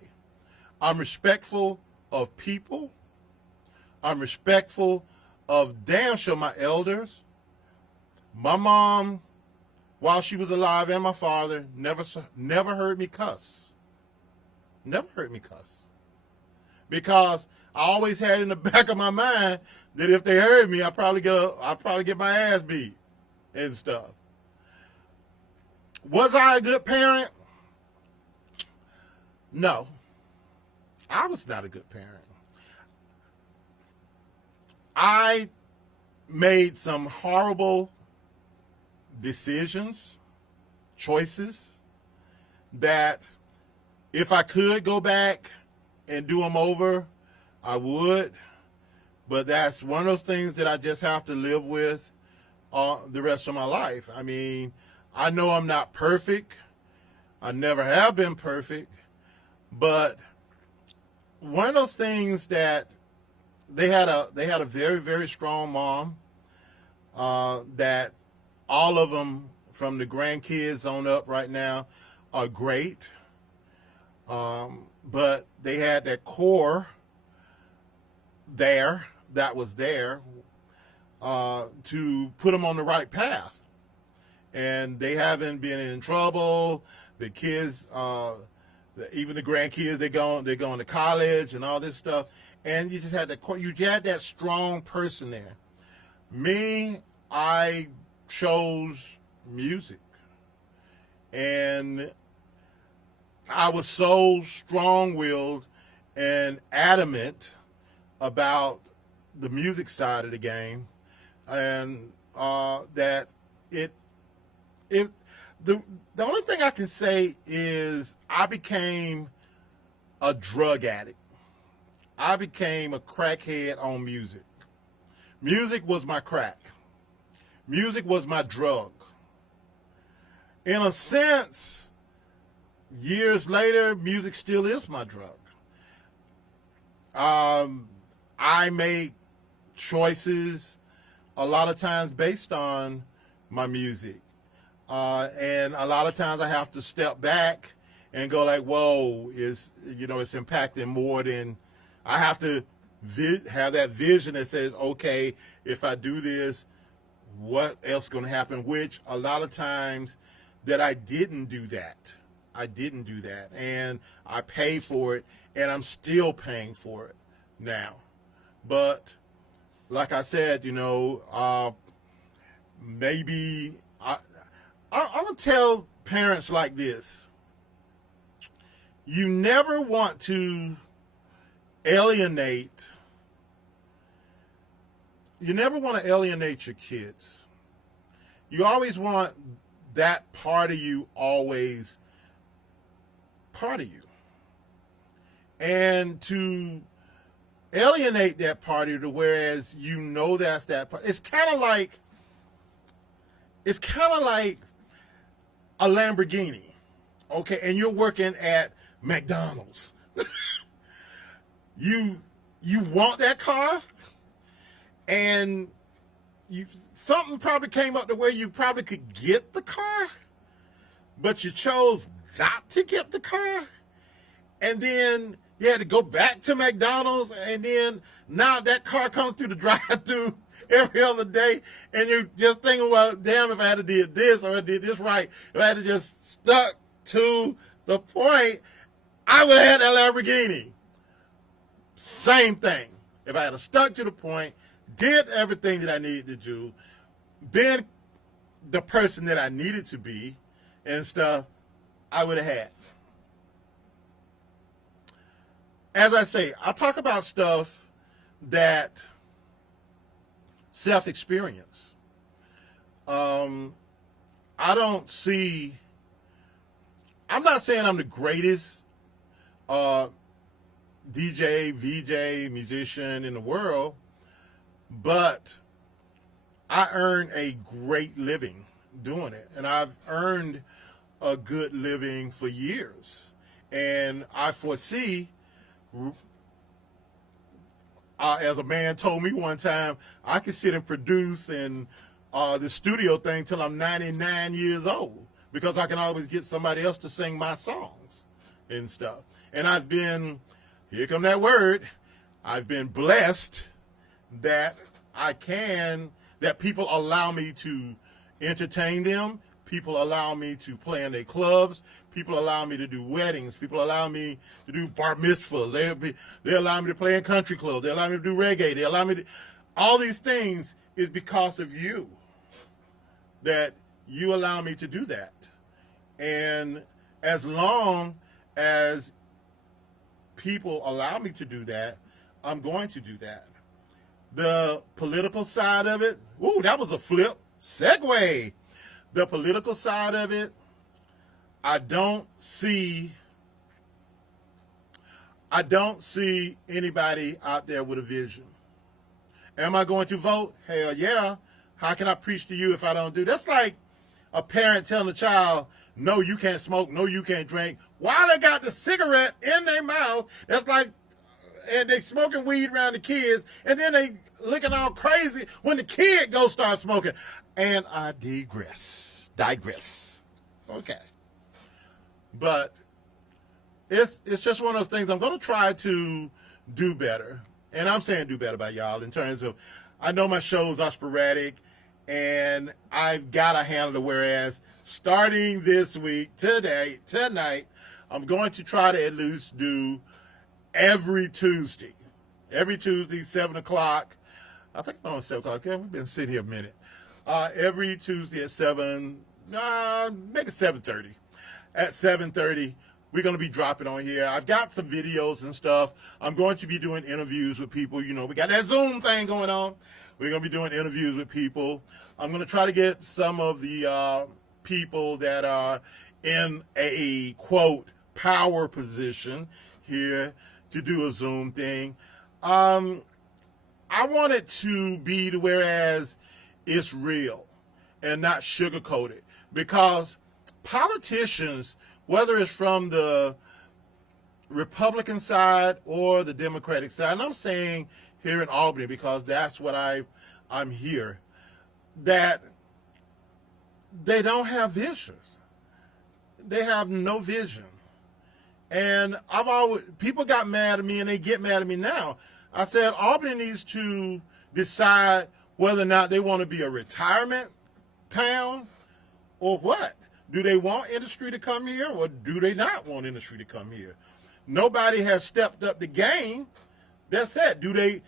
I'm respectful of people. I'm respectful of damn sure my elders. My mom, while she was alive, and my father never heard me cuss. Never heard me cuss. Because I always had in the back of my mind that if they heard me, I'd probably get my ass beat and stuff. Was I a good parent? No. I was not a good parent. I made some horrible decisions, choices, that if I could go back and do them over, I would. But that's one of those things that I just have to live with the rest of my life. I know I'm not perfect. I never have been perfect. But one of those things that they had a very, very strong mom, that all of them from the grandkids on up right now are great. But they had that core that was there to put them on the right path. And they haven't been in trouble. The kids, even the grandkids, they're going to college and all this stuff. And you just had that strong person there. Me, I chose music. And I was so strong-willed and adamant about the music side of the game, and that the only thing I can say is I became a drug addict. I became a crackhead on music. Music was my crack. Music was my drug. In a sense, years later, music still is my drug. I make choices a lot of times based on my music. And a lot of times I have to step back and go like, whoa, it's impacting more than I have to have that vision that says, okay, if I do this, what else is going to happen? Which a lot of times that I didn't do that. And I paid for it, and I'm still paying for it now. But like I said, maybe I'm going to tell parents like this. You never want to alienate your kids. You always want that part of you always part of you. And to alienate that part of you, whereas you know that's that part. It's kind of like a Lamborghini, okay, and you're working at McDonald's. You want that car, and something probably came up to where you probably could get the car, but you chose not to get the car, and then you had to go back to McDonald's, and then now that car comes through the drive-thru every other day, and you're just thinking, well, damn, if I had to did this or I did this right, if I had to just stuck to the point, I would have had that Lamborghini. Same thing. If I had stuck to the point, did everything that I needed to do, been the person that I needed to be and stuff, I would have had. As I say, I talk about stuff that self-experience. I'm not saying I'm the greatest DJ, VJ, musician in the world, but I earn a great living doing it. And I've earned a good living for years. And I foresee, as a man told me one time, I can sit and produce in the studio thing till I'm 99 years old, because I can always get somebody else to sing my songs and stuff. And I've been, here come that word, I've been blessed that that people allow me to entertain them, people allow me to play in their clubs, people allow me to do weddings, people allow me to do bar mitzvahs, they allow me to play in country clubs, they allow me to do reggae, they allow me to, all these things is because of you, that you allow me to do that. And as long as people allow me to do that, I'm going to do that. The political side of it, ooh, that was a flip. Segue. The political side of it, I don't see anybody out there with a vision. Am I going to vote? Hell yeah. How can I preach to you if I don't do? That's like a parent telling a child, no, you can't smoke, no, you can't drink, while they got the cigarette in their mouth. That's like, and they smoking weed around the kids, and then they looking all crazy when the kid goes start smoking. And I digress. Okay. But it's just one of those things. I'm going to try to do better. And I'm saying do better by y'all in terms of, I know my shows are sporadic, and I've got to handle it, whereas starting this week, tonight, I'm going to try to at least do every Tuesday, 7 o'clock. I think I'm on 7 o'clock. Yeah, we've been sitting here a minute. Every Tuesday at 7, make it 7:30. At 7:30, we're going to be dropping on here. I've got some videos and stuff. I'm going to be doing interviews with people. You know, we got that Zoom thing going on. We're going to be doing interviews with people. I'm going to try to get some of the people that are in a, quote, power position here to do a Zoom thing. I want it to be to whereas it's real and not sugar-coated, because politicians, whether it's from the Republican side or the Democratic side, and I'm saying here in Albany because that's what I'm here, that they don't have visions. They have no vision. And people got mad at me, and they get mad at me now. I said Albany needs to decide whether or not they want to be a retirement town or what. Do they want industry to come here, or do they not want industry to come here? Nobody has stepped up the game. That's it. Do they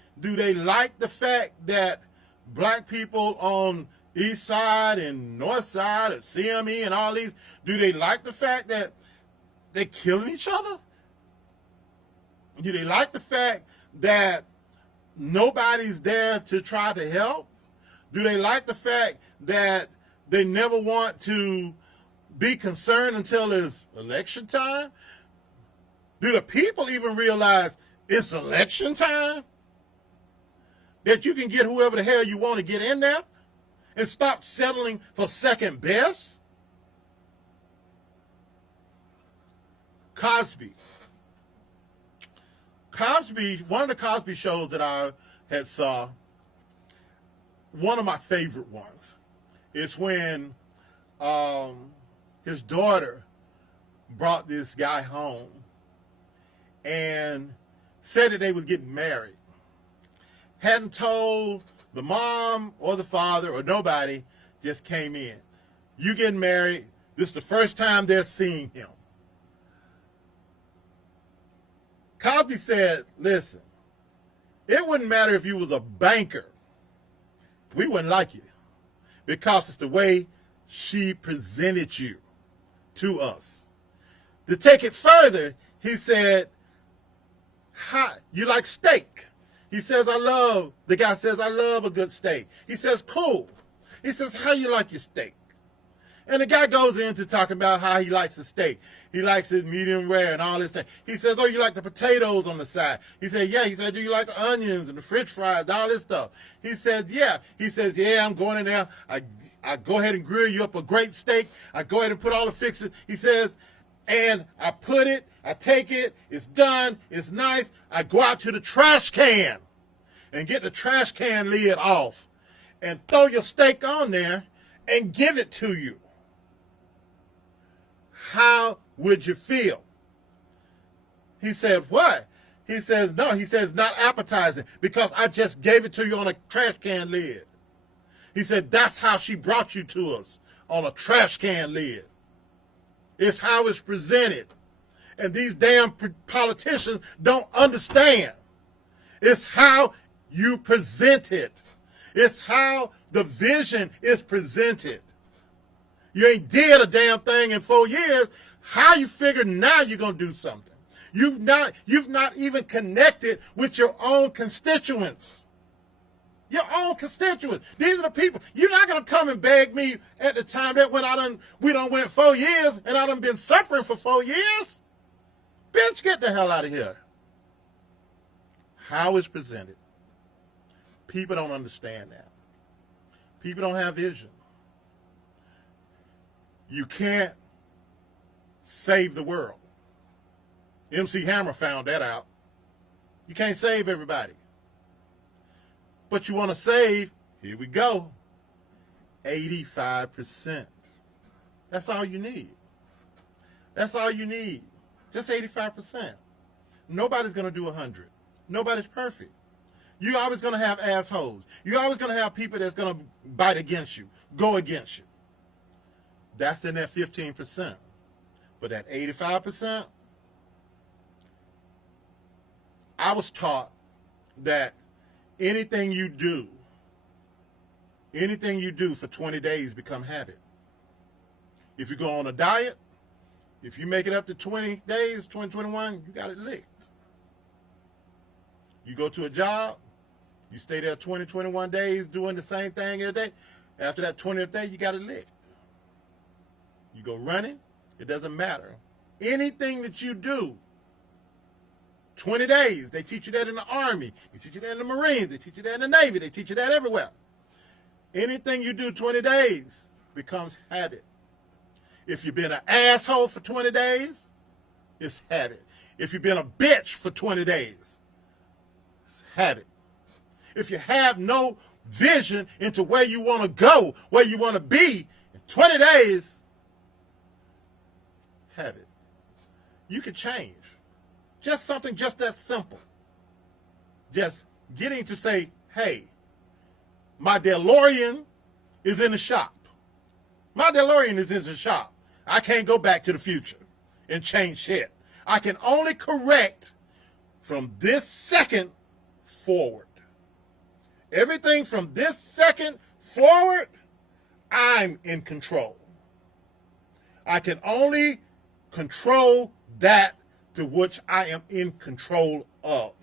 like the fact that black people on East Side and North Side of CME and all these, do they like the fact that they're killing each other? Do they like the fact that nobody's there to try to help? Do they like the fact that they never want to be concerned until it's election time? Do the people even realize it's election time? That you can get whoever the hell you want to get in there and stop settling for second best? Cosby. One of the Cosby shows that I had saw, one of my favorite ones, is when his daughter brought this guy home and said that they was getting married. Hadn't told the mom or the father or nobody, just came in. You getting married, this is the first time they're seeing him. Cosby said, listen, it wouldn't matter if you was a banker. We wouldn't like you because it's the way she presented you to us. To take it further, he said, "Hi, you like steak?" He says, the guy says, I love a good steak. He says, cool. He says, how you like your steak? And the guy goes into talking about how he likes the steak. He likes it medium rare and all this thing. He says, oh, you like the potatoes on the side? He said, yeah. He said, do you like the onions and the french fries, all this stuff? He said, yeah. He says, yeah, I'm going in there. I go ahead and grill you up a great steak. I go ahead and put all the fixings. He says, and I take it, it's done, it's nice. I go out to the trash can and get the trash can lid off and throw your steak on there and give it to you. How would you feel? He said, what? He says, no. He says, not appetizing because I just gave it to you on a trash can lid. He said, that's how she brought you to us, on a trash can lid. It's how it's presented. And these damn politicians don't understand. It's how you present it. It's how the vision is presented. You ain't did a damn thing in 4 years. How you figure now you're going to do something? You've not even connected with your own constituents. Your own constituents. These are the people. You're not going to come and beg me at the time that when we done went 4 years and I done been suffering for 4 years. Bitch, get the hell out of here. How it's presented. People don't understand that. People don't have vision. You can't save the world. MC Hammer found that out. You can't save everybody. But you want to save, here we go, 85%. That's all you need. That's all you need. Just 85%. Nobody's going to do 100. Nobody's perfect. You're always going to have assholes. You're always going to have people that's going to bite against you, go against you. That's in that 15%. But that 85%, I was taught that anything you do for 20 days become habit. If you go on a diet, if you make it up to 20 days, 2021, you got it licked. You go to a job, you stay there 20, 21 days doing the same thing every day. After that 20th day, you got it licked. You go running, it doesn't matter. Anything that you do, 20 days, they teach you that in the Army, they teach you that in the Marines, they teach you that in the Navy, they teach you that everywhere. Anything you do 20 days becomes habit. If you've been an asshole for 20 days, it's habit. If you've been a bitch for 20 days, it's habit. If you have no vision into where you want to go, where you want to be, in 20 days, habit. You can change. Just something just that simple. Just getting to say, hey, my DeLorean is in the shop. My DeLorean is in the shop. I can't go back to the future and change shit. I can only correct from this second forward. Everything from this second forward, I'm in control. I can only control that to which I am in control of.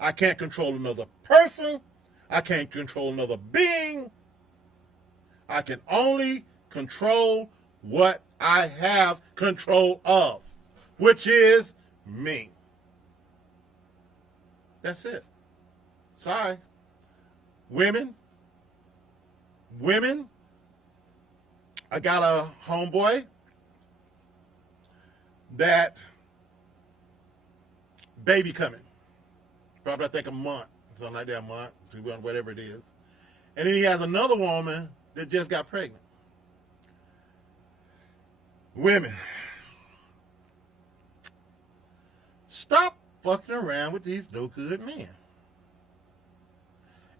I can't control another person. I can't control another being. I can only control what I have control of, which is me. That's it. Sorry. Women, I got a homeboy that baby coming. Probably I think a month, something like that, a month, 2 months, whatever it is. And then he has another woman that just got pregnant. Women, stop fucking around with these no good men.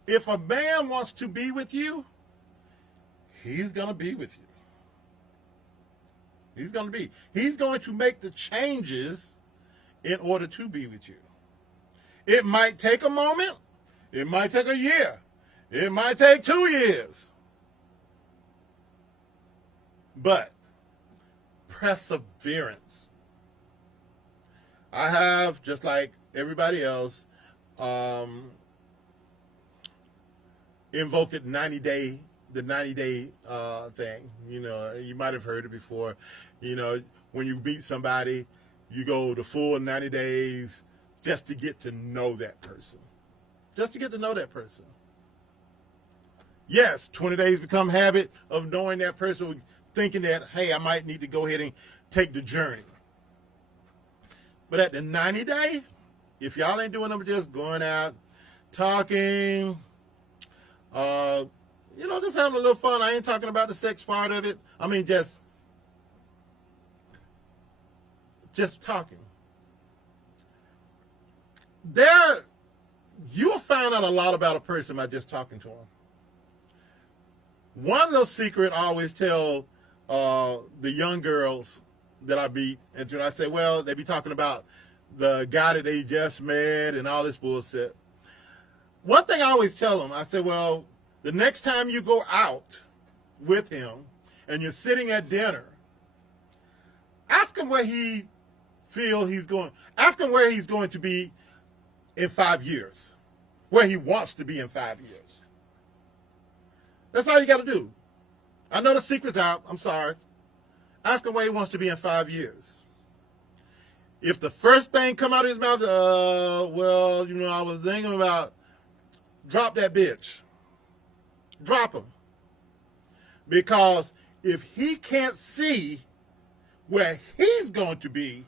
If a man wants to be with you, he's going to be with you. He's going to make the changes in order to be with you. It might take a moment. It might take a year. It might take 2 years. But perseverance. I have, just like everybody else, invoked the 90-day thing. You know, you might have heard it before. You know, when you meet somebody, you go the full 90 days just to get to know that person. Just to get to know that person. Yes, 20 days become habit of knowing that person, thinking that, hey, I might need to go ahead and take the journey. But at the 90 day, if y'all ain't doing them, just going out, talking, you know, just having a little fun. I ain't talking about the sex part of it. I mean, just talking. You'll find out a lot about a person by just talking to them. One little secret I always tell the young girls that I meet, and I say, well, they be talking about the guy that they just met and all this bullshit. One thing I always tell them, I say, well, the next time you go out with him and you're sitting at dinner, ask him where he feels he's going. Ask him where he's going to be in 5 years, where he wants to be in 5 years. That's all you got to do. I know the secret's out. I'm sorry. Ask him where he wants to be in 5 years. If the first thing come out of his mouth, well, you know, I was thinking about, drop that bitch. Drop him. Because if he can't see where he's going to be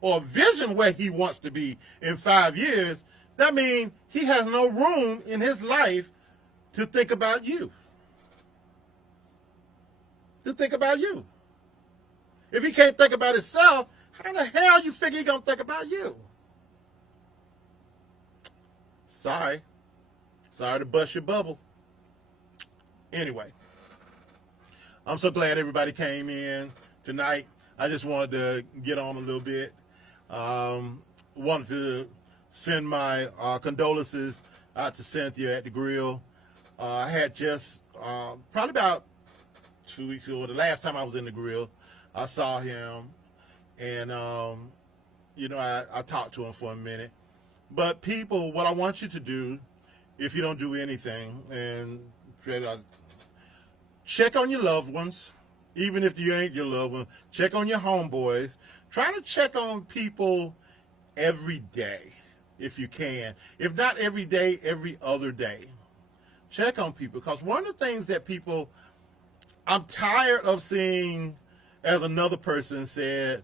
or vision where he wants to be in 5 years, that means he has no room in his life to think about you. To think about you. If he can't think about himself, how the hell you figure he's going to think about you? Sorry. Sorry to bust your bubble. Anyway, I'm so glad everybody came in tonight. I just wanted to get on a little bit. Wanted to send my condolences out to Cynthia at the grill. I had just probably about 2 weeks ago, the last time I was in the grill, I saw him, and you know, I talked to him for a minute. But people, what I want you to do, if you don't do anything, and check on your loved ones, even if you ain't your loved one. Check on your homeboys. Try to check on people every day, if you can. If not every day, every other day. Check on people, because one of the things that people, I'm tired of seeing, as another person said,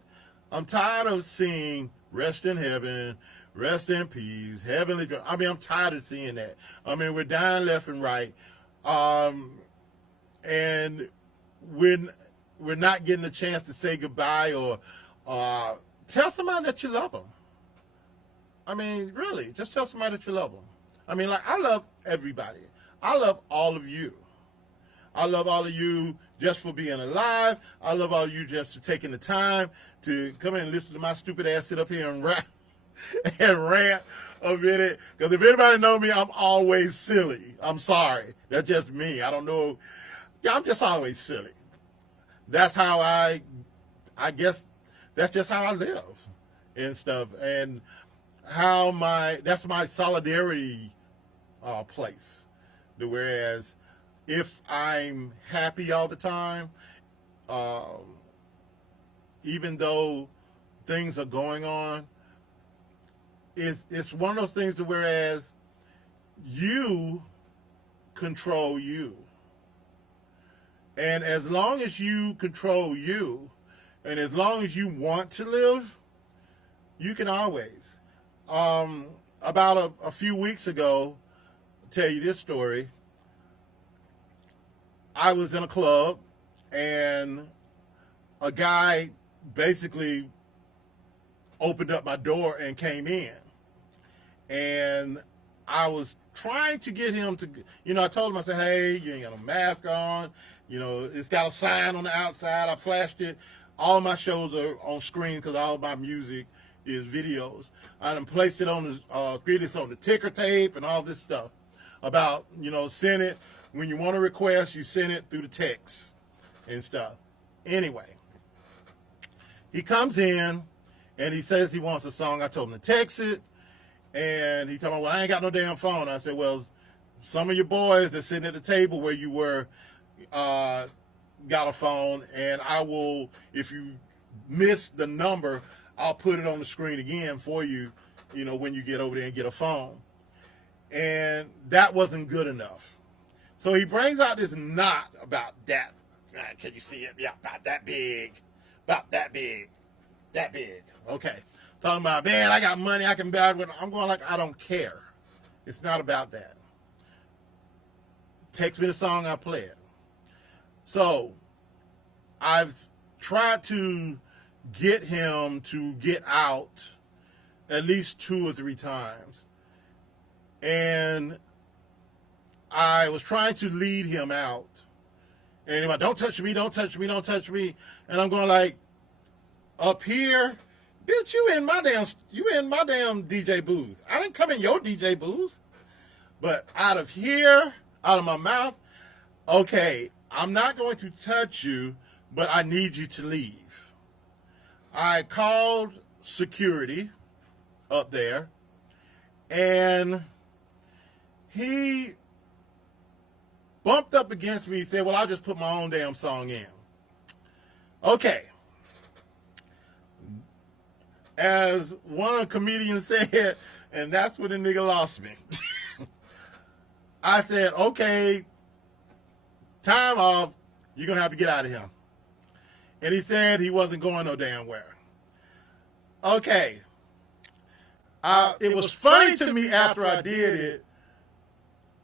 I'm tired of seeing rest in heaven, rest in peace, heavenly. I mean, I'm tired of seeing that. I mean, we're dying left and right. And we're not getting a chance to say goodbye or tell somebody that you love them. I mean, really, just tell somebody that you love them. I mean, like, I love everybody. I love all of you. I love all of you just for being alive. I love all of you just for taking the time to come in and listen to my stupid ass sit up here and rant a minute. Because if anybody knows me, I'm always silly. I'm sorry. That's just me. I don't know. Yeah, I'm just always silly. That's how I guess that's just how I live and stuff. And that's my solidarity place. Whereas if I'm happy all the time, even though things are going on, it's one of those things to whereas you control you. And as long as you control you, and as long as you want to live, you can always. About a few weeks ago, I'll tell you this story. I was in a club, and a guy basically opened up my door and came in. And I was trying to get him to, I told him, I said, hey, you ain't got no mask on. It's got a sign on the outside. I flashed it. All my shows are on screen because all my music is videos. I done placed it on the, created this on the ticker tape and all this stuff about, send it. When you want a request, you send it through the text and stuff. Anyway, he comes in and he says he wants a song. I told him to text it. And he told me, well, I ain't got no damn phone. I said, well, some of your boys that sitting at the table where you were got a phone, and I will, if you miss the number, I'll put it on the screen again for you, when you get over there and get a phone. And that wasn't good enough. So he brings out this knot about that. Can you see it? Yeah, about that big. About that big. That big. Okay. Talking about, man, I got money, I can buy it. I'm going like, I don't care. It's not about that. Text me the song, I play it. So I've tried to get him to get out at least 2 or 3 times. And I was trying to lead him out. And he's like, don't touch me, don't touch me, don't touch me. And I'm going like, up here, bitch, you in my damn DJ booth. I didn't come in your DJ booth. But out of here, out of my mouth, okay, I'm not going to touch you, but I need you to leave. I called security up there, and he bumped up against me and said, well, I'll just put my own damn song in. Okay. As one of the comedians said, and that's when the nigga lost me. I said, okay, time off, you're going to have to get out of here. And he said he wasn't going no damn where. Okay. It was funny to me after I did it.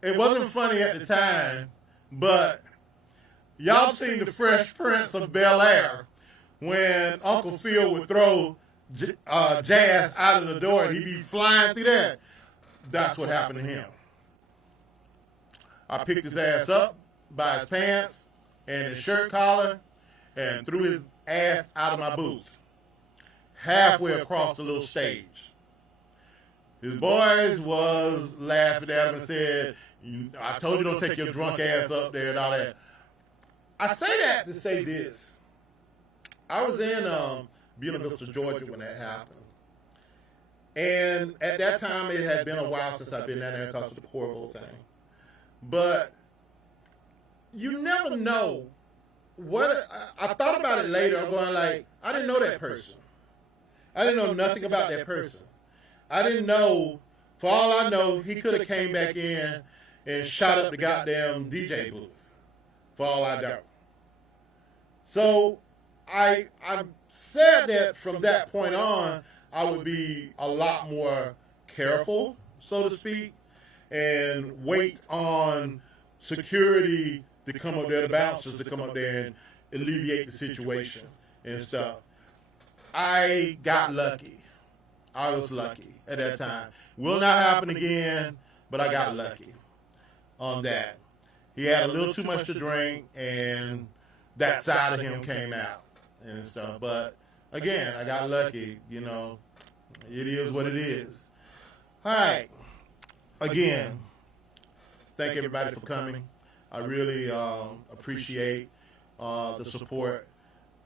It wasn't funny at the time, but y'all seen the Fresh Prince of Bel-Air when Uncle Phil would throw Jazz out of the door and he'd be flying through that. That's what happened to him. I picked his ass up by his pants and his shirt collar and threw his ass out of my booth halfway across the little stage. His boys was laughing at him and said, I told you don't take your drunk ass up there and all that. I say that to say this. I was in Buena Vista, Georgia when that happened. And at that time, it had been a while since I'd been down there because of the Corvo thing. But you never know what. I thought about it later. I'm going like, I didn't know that person. I didn't know nothing about that person. I didn't know, for all I know, he could have came back in and shot up the goddamn DJ booth. For all I know. So I said that from that point on, I would be a lot more careful, so to speak, and wait on security to come up there, the bouncers to come up there and alleviate the situation and stuff. I got lucky. I was lucky at that time. Will not happen again, but I got lucky on that. He had a little too much to drink, and that side of him came out and stuff. But again, I got lucky. You know, it is what it is. All right. Again, thank everybody for coming. I really appreciate the support.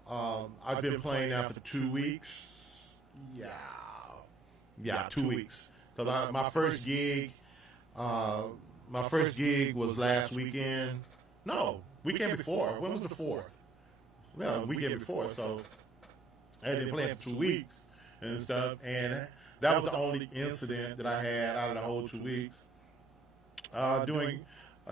I've been playing now for 2 weeks. Yeah, 2 weeks. Because my first gig was last weekend. No, weekend before. When was the 4th? Well, weekend before. So I had been playing for 2 weeks and stuff. And That was the only incident that I had out of the whole 2 weeks. I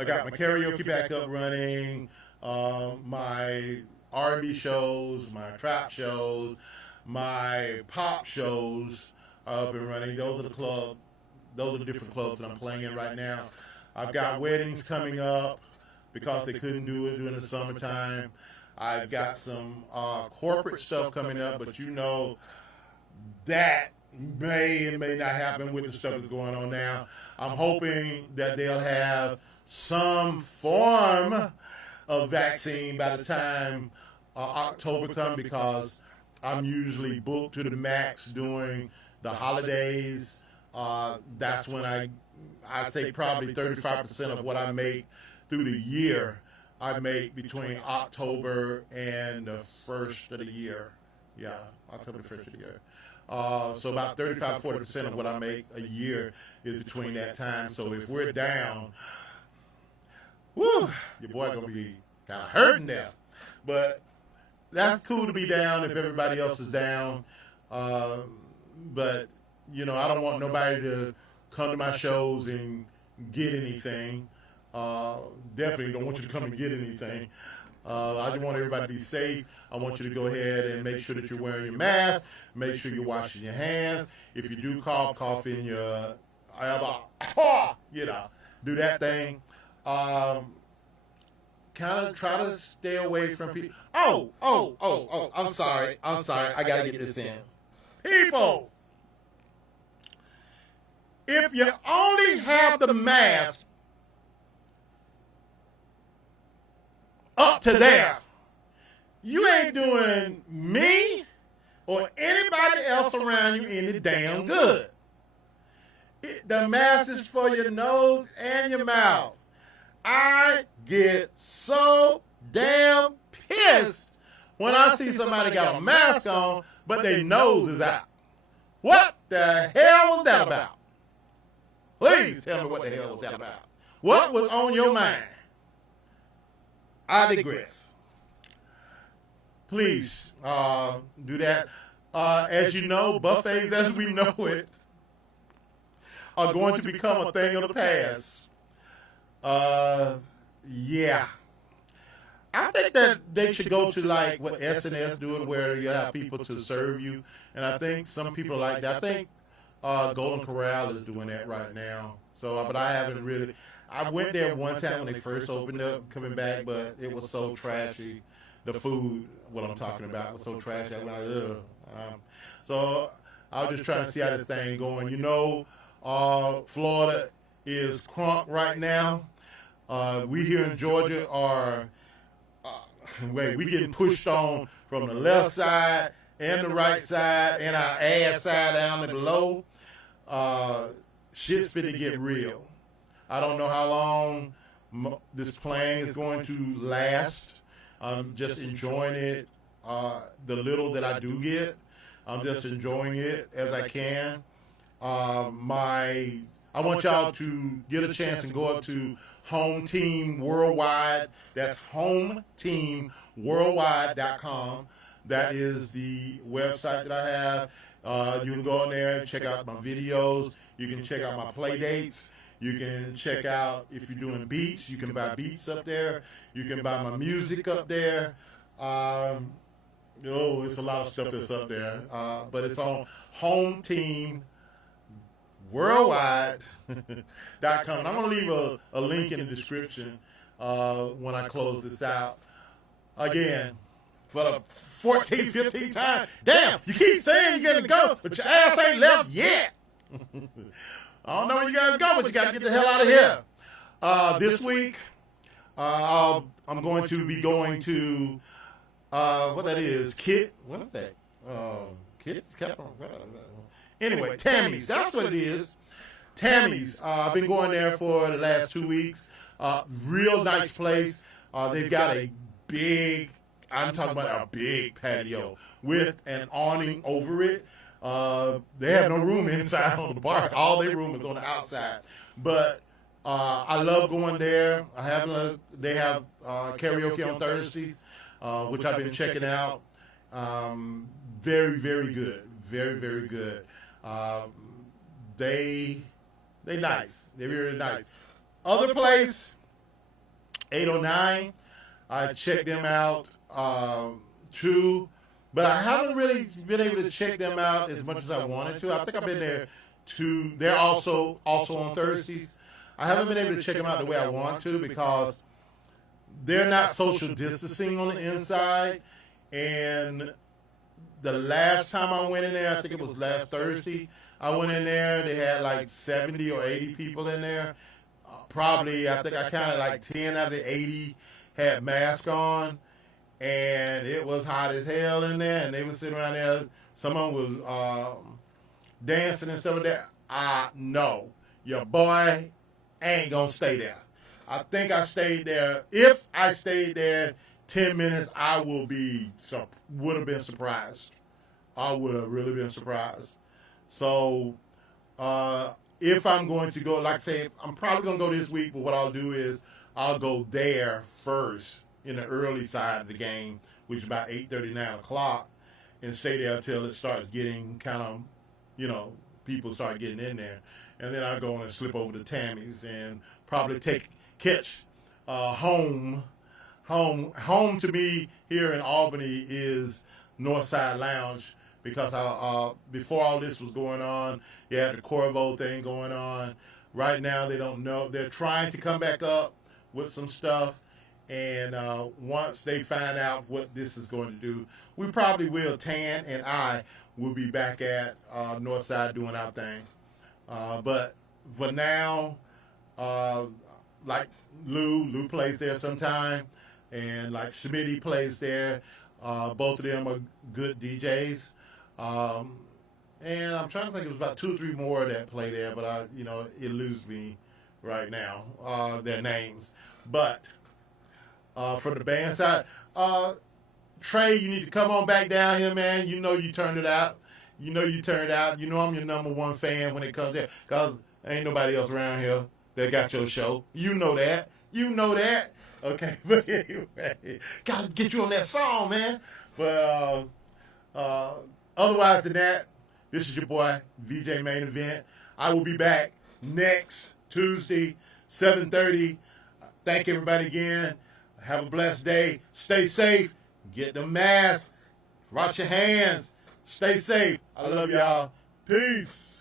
got my karaoke back up running, my R&B shows, my trap shows, my pop shows are up and running. Those are the different clubs that I'm playing in right now. I've got weddings coming up because they couldn't do it during the summertime. I've got some corporate stuff coming up, but you know that may and may not happen with the stuff that's going on now. I'm hoping that they'll have some form of vaccine by the time October comes, because I'm usually booked to the max during the holidays. That's when I'd say probably 35% of what I make through the year, I make between October and the first of the year. Yeah, October, the first of the year. So about 35-40% of what I make a year is between that time. So if we're down, whoo, your boy gonna be kind of hurting there. But that's cool to be down if everybody else is down. But you know, I don't want nobody to come to my shows and get anything. Definitely don't want you to come and get anything. I just want everybody to be safe. I want you to go ahead and make sure that you're wearing your mask. Make sure you're washing your hands. If you do cough in your, you know, do that thing. Kind of try to stay away from people. Oh, I'm sorry. I got to get this in. People, if you only have the mask up to there, you ain't doing me or anybody else around you any damn good. The mask is for your nose and your mouth. I get so damn pissed when I see somebody got a mask on, but their nose is out. What the hell was that about? Please tell me what the hell was that about. What was on your mind? I digress. Please do that. As you know, buffets as we know it are going to become a thing of the past. Yeah. I think that they should go to like what S&S do it, where you have people to serve you. And I think some people like that. I think Golden Corral is doing that right now. So, but I haven't really. I went there one time when they first opened up, coming back, but it was so trashy. The food, what I'm talking about, was so trashy. I was like, ugh. So I was just trying to see how this thing going. You know, Florida is crunk right now. We here in Georgia are, we getting pushed on from the left side and the right side and our ass side down and below. Shit's finna get real. I don't know how long this plane is going to last. I'm just enjoying it, the little that I do get. I'm just enjoying it as I can. I want y'all to get a chance and go up to Home Team Worldwide. That's hometeamworldwide.com. That is the website that I have. You can go in there and check out my videos. You can check out my play dates. You can check out, if you're doing beats, you can buy beats up there. You can buy my music up there. It's a lot of stuff that's up there. But it's on hometeamworldwide.com. I'm going to leave a link in the description when I close this out. Again, for the 14th, 15th time. Damn, you keep saying you're going to go, but your ass ain't left yet. I don't know where you got to go, but you got to get the hell out of here. This week, I'm going to be going to, what that is, Kit. What is that? Kit? Anyway, Tammy's. That's what it is. Tammy's. I've been going there for the last 2 weeks. Real nice place. They've got a big, I'm talking about a big patio with an awning over it. They have no room inside on the bar. All their room is on the outside. But I love going there. They have karaoke on Thursdays, which I've been checking out. Very, very good. Very, very good. They nice. They're really nice. Other place, 809. I checked them out too, but I haven't really been able to check them out as much as I wanted to. I think I've been there too. They're also on Thursdays. I haven't been able to check them out the way I want to because they're not social distancing on the inside. And the last time I went in there, I think it was last Thursday, I went in there, they had like 70 or 80 people in there. Probably, I think I counted like 10 out of the 80 had masks on, and it was hot as hell in there, and they were sitting around there. Some of them was dancing and stuff like that. No, your boy ain't gonna stay there. I think I stayed there. If I stayed there 10 minutes, I would have been surprised. I would have really been surprised. So, if I'm going to go, like I say, I'm probably going to go this week, but what I'll do is I'll go there first in the early side of the game, which is about 8:30, 9 o'clock, and stay there until it starts getting kind of, people start getting in there. And then I'll go on and slip over to Tammy's and probably catch home. Home to me here in Albany is Northside Lounge, because before all this was going on, you had the Corvo thing going on. Right now, they don't know. They're trying to come back up with some stuff, and once they find out what this is going to do, we probably will. Tan and I will be back at Northside doing our thing. But for now, like Lou plays there sometime, and like Smitty plays there. Both of them are good DJs. And I'm trying to think, it was about 2 or 3 more that play there, but it eludes me right now, their names. But for the band side, Trey, you need to come on back down here, man. You turned it out. You turned out. I'm your number one fan when it comes there, because ain't nobody else around here that got your show. You know that. Okay, but anyway, gotta get you on that song, man. But otherwise than that, this is your boy, VJ Main Event. I will be back next Tuesday, 7:30. Thank everybody again. Have a blessed day. Stay safe. Get the mask. Wash your hands. Stay safe. I love y'all. Peace.